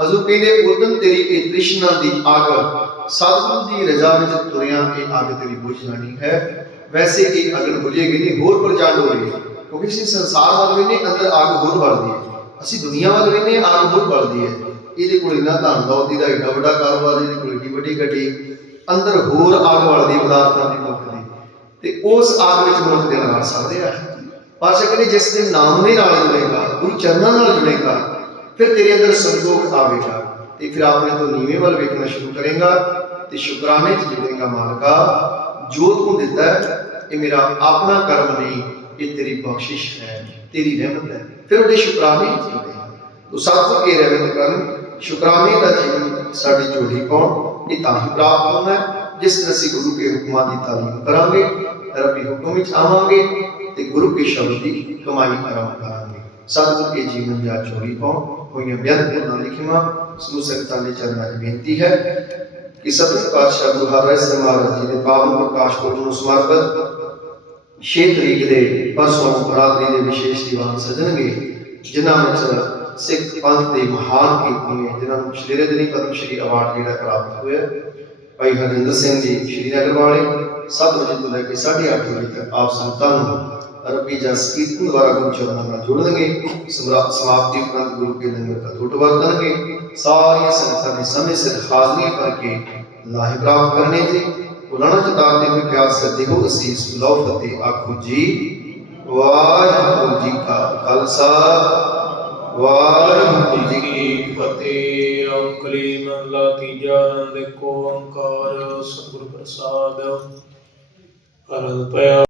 ਹਜ਼ੂਰ ਕਹਿੰਦੇ ਉਦਨ ਤੇਰੀ ਇਹ ਤ੍ਰਿਸ਼ਨਾ ਦੀ ਅੱਗ, ਸਤਿਗੁਰੂ ਦੀ ਰਜ਼ਾ ਵਿੱਚ ਤੁਰਿਆ ਇਹ ਅੱਗ ਤੇਰੀ ਬੁਝ ਜਾਣੀ ਹੈ। ਵੈਸੇ ਇਹ ਅਗਨ ਬੁਝੇਗੀ ਨਹੀਂ, ਹੋਰ ਪ੍ਰਚੰਡ ਹੋ ਰਹੀ ਹੈ ਕਿਉਂਕਿ ਅਸੀਂ ਸੰਸਾਰ ਵੱਲ ਵੇਨੇ ਅੰਦਰ ਅੱਗ ਹੋਰ ਵੱਧਦੀ ਹੈ। ਅਸੀਂ ਦੁਨੀਆ ਵੱਲ ਵੇਨੇ ਅੱਗ ਹੋਰ ਵੱਧਦੀ ਹੈ। ਇਹਦੇ ਕੋਲ ਇੰਨਾ ਧਨ ਦੌਲਤ ਦਾ ਏਡਾ ਵੱਡਾ ਕਾਰੋਬਾਰ, ਇਹਦੇ ਕੋਲ ਏਡੀ ਵੱਡੀ ਗੱਡੀ, ਅੰਦਰ ਹੋਰ ਅੱਗ ਵੱਧਦੀ ਪਦਾਰਥਾਂ ਦੀ ਮੁੱਖ ਦੀ। ਤੇ ਉਸ ਅੱਗ ਵਿੱਚ ਮਨੁੱਖ ਦਿਨ ਲਾ ਸਕਦੇ ਆ। ਪਾਸ਼ਾ ਕਹਿੰਦੇ ਜਿਸ ਦਿਨ ਨਾਮ ਦੇ ਨਾਲ ਜੁੜੇਗਾ, ਗੁਰੂ ਚਰਨਾਂ ਨਾਲ ਜੁੜੇਗਾ, ਫਿਰ ਤੇਰੇ ਅੰਦਰ ਸੰਤੋਖ ਆਵੇਗਾ। ਤੇ ਫਿਰ ਆਪਣੇ ਤੋਂ ਨੀਵੇਂ ਵੱਲ ਵੇਖਣਾ ਸ਼ੁਰੂ ਕਰੇਗਾ ਤੇ ਸ਼ੁਕਰਾਨੇ ਚ ਜੁੜੇਗਾ ਮਾਲਕਾ। ਜੋ ਤੂੰ ਦਿੱਤਾ ਇਹ ਮੇਰਾ ਆਪਣਾ ਕਰਮ ਨਹੀਂ, ਇਹ ਤੇਰੀ ਬਖਸ਼ਿਸ਼ ਹੈ, ਤੇਰੀ ਰਹਿਮਤ ਹੈ। ਫਿਰ ਉਹਦੇ ਸ਼ੁਕਰਾਨੇ ਚ ਤੋ ਸਤਿਗੁਰ ਇਹ ਰਹਿਮਤ ਕਰਨ, ਸ਼ੁਕਰਾਨੇ ਦਾ ਜੀਵਨ ਸਾਡੀ ਝੋਲੀ ਪਾਉਣ, ਇਹ ਤਾਂ ਹੀ ਪ੍ਰਾਪਤ ਹੋਣਾ ਜਿਸ ਦਿਨ ਅਸੀਂ ਗੁਰੂ ਕੇ ਹੁਕਮਾਂ ਦੀ ਤਾਲੀਮ ਕਰਾਂਗੇ, ਰੱਬੀ ਹੁਕਮ ਵਿੱਚ ਆਵਾਂਗੇ ਤੇ ਗੁਰੂ ਕੇ ਸ਼ਬਦ ਦੀ ਕਮਾਈ ਆਰੰਭ ਕਰਾਂਗੇ। ਸਤਿਗੁਰ ਕੇ ਜੀਵਨ ਜਾਂ ਝੋਲੀ ਪਾਉਣ, ਹੋਈਆਂ ਬੇਅੰਤ ਗੁਣਾਂ ਲਿਖੀਆਂ ਸਮੂਹ ਸੰਗਤਾਂ ਦੇ ਚਰਨਾਂ 'ਚ ਬੇਨਤੀ ਹੈ ਕਿ ਸਤਿ ਪਾਤਸ਼ਾਹ ਗੁਰੂ ਹਰਿ ਸਿੰਘ ਮਹਾਰਾਜ ਜੀ ਦੇ ਪਾਵਨ ਪ੍ਰਕਾਸ਼ ਪੁਰਬ ਨੂੰ ਸਮਰਪਿਤ 6 ਤਰੀਕ ਦੇ ਪਰਸੋਂ ਬਰਾਦਰੀ ਦੇ ਵਿਸ਼ੇਸ਼ ਦੀਵਾਨ ਸਜਣਗੇ, ਜਿਨ੍ਹਾਂ ਵਿੱਚ ਸਿੱਖ ਪੰਥ ਦੇ ਮਹਾਨ ਕੀਰਤਨੀਏ ਜਿਨ੍ਹਾਂ ਨੂੰ ਸ਼੍ਰੀ ਦਿਨੀ ਪਦਮ ਸ਼੍ਰੀ ਅਵਾਰਡ ਜਿਹੜਾ ਪ੍ਰਾਪਤ ਹੋਇਆ। ਭਾਈ ਹਰਿੰਦਰ ਸਿੰਘ ਜੀ ਸ਼੍ਰੀ ਨਗਰ ਵਾਲੇ ਸਭ ਵਜੇ ਤੋਂ ਲੈ ਕੇ 8:30 ਵਜੇ ਤੱਕ ਆਪ ਸੰਤਾਂ ਨੂੰ ਰੱਬੀ ਜਸ ਕੀਰਤਨ ਦੁਆਰਾ ਗੁਰੂ ਚਰਨਾਂ ਨਾਲ ਜੋੜਨਗੇ। ਸਮਰਾ- ਸਮਾਪਤੀ ਉਪਰੰਤ ਗੁਰੂ ਕੇ ਲੰਗਰ ਦਾ ਟੁੱਟ ਵਰਤਣਗੇ ਸਾਰੀਆਂ ਸੰਗਤਾਂ ਦੀ ਸਮੇਂ ਸਿਰ ਹਾਜ਼ਰੀਆਂ ਕਰਕੇ ਲਾਹੇ ਪ੍ਰਾਪਤ ਕਰਨੇ ਜੀ। ਬੁਲਾਣਾ ਚਤਾਰ ਦੇ ਵੀ ਪਿਆਰ ਸੱਦੇ ਅਸੀਸ ਲਓ ਫਤਿਹ, ਆਖੋ ਜੀ। ਵਾਹਿਗੁਰੂ ਜੀ ਕਾ ਖਾਲਸਾ। ਵਾਹਿਗੁਰੂ ਜੀ ਕੀ ਫਤਿਹ। ਅੰਕਲੀ ਮਹਲਾ ਤੀਜਾ ਆਨੰਦ ਕੋ ਓੰਕਾਰ, ਸਤਿਗੁਰ ਪ੍ਰਸਾਦ। ਅਰਦ ਪਿਆ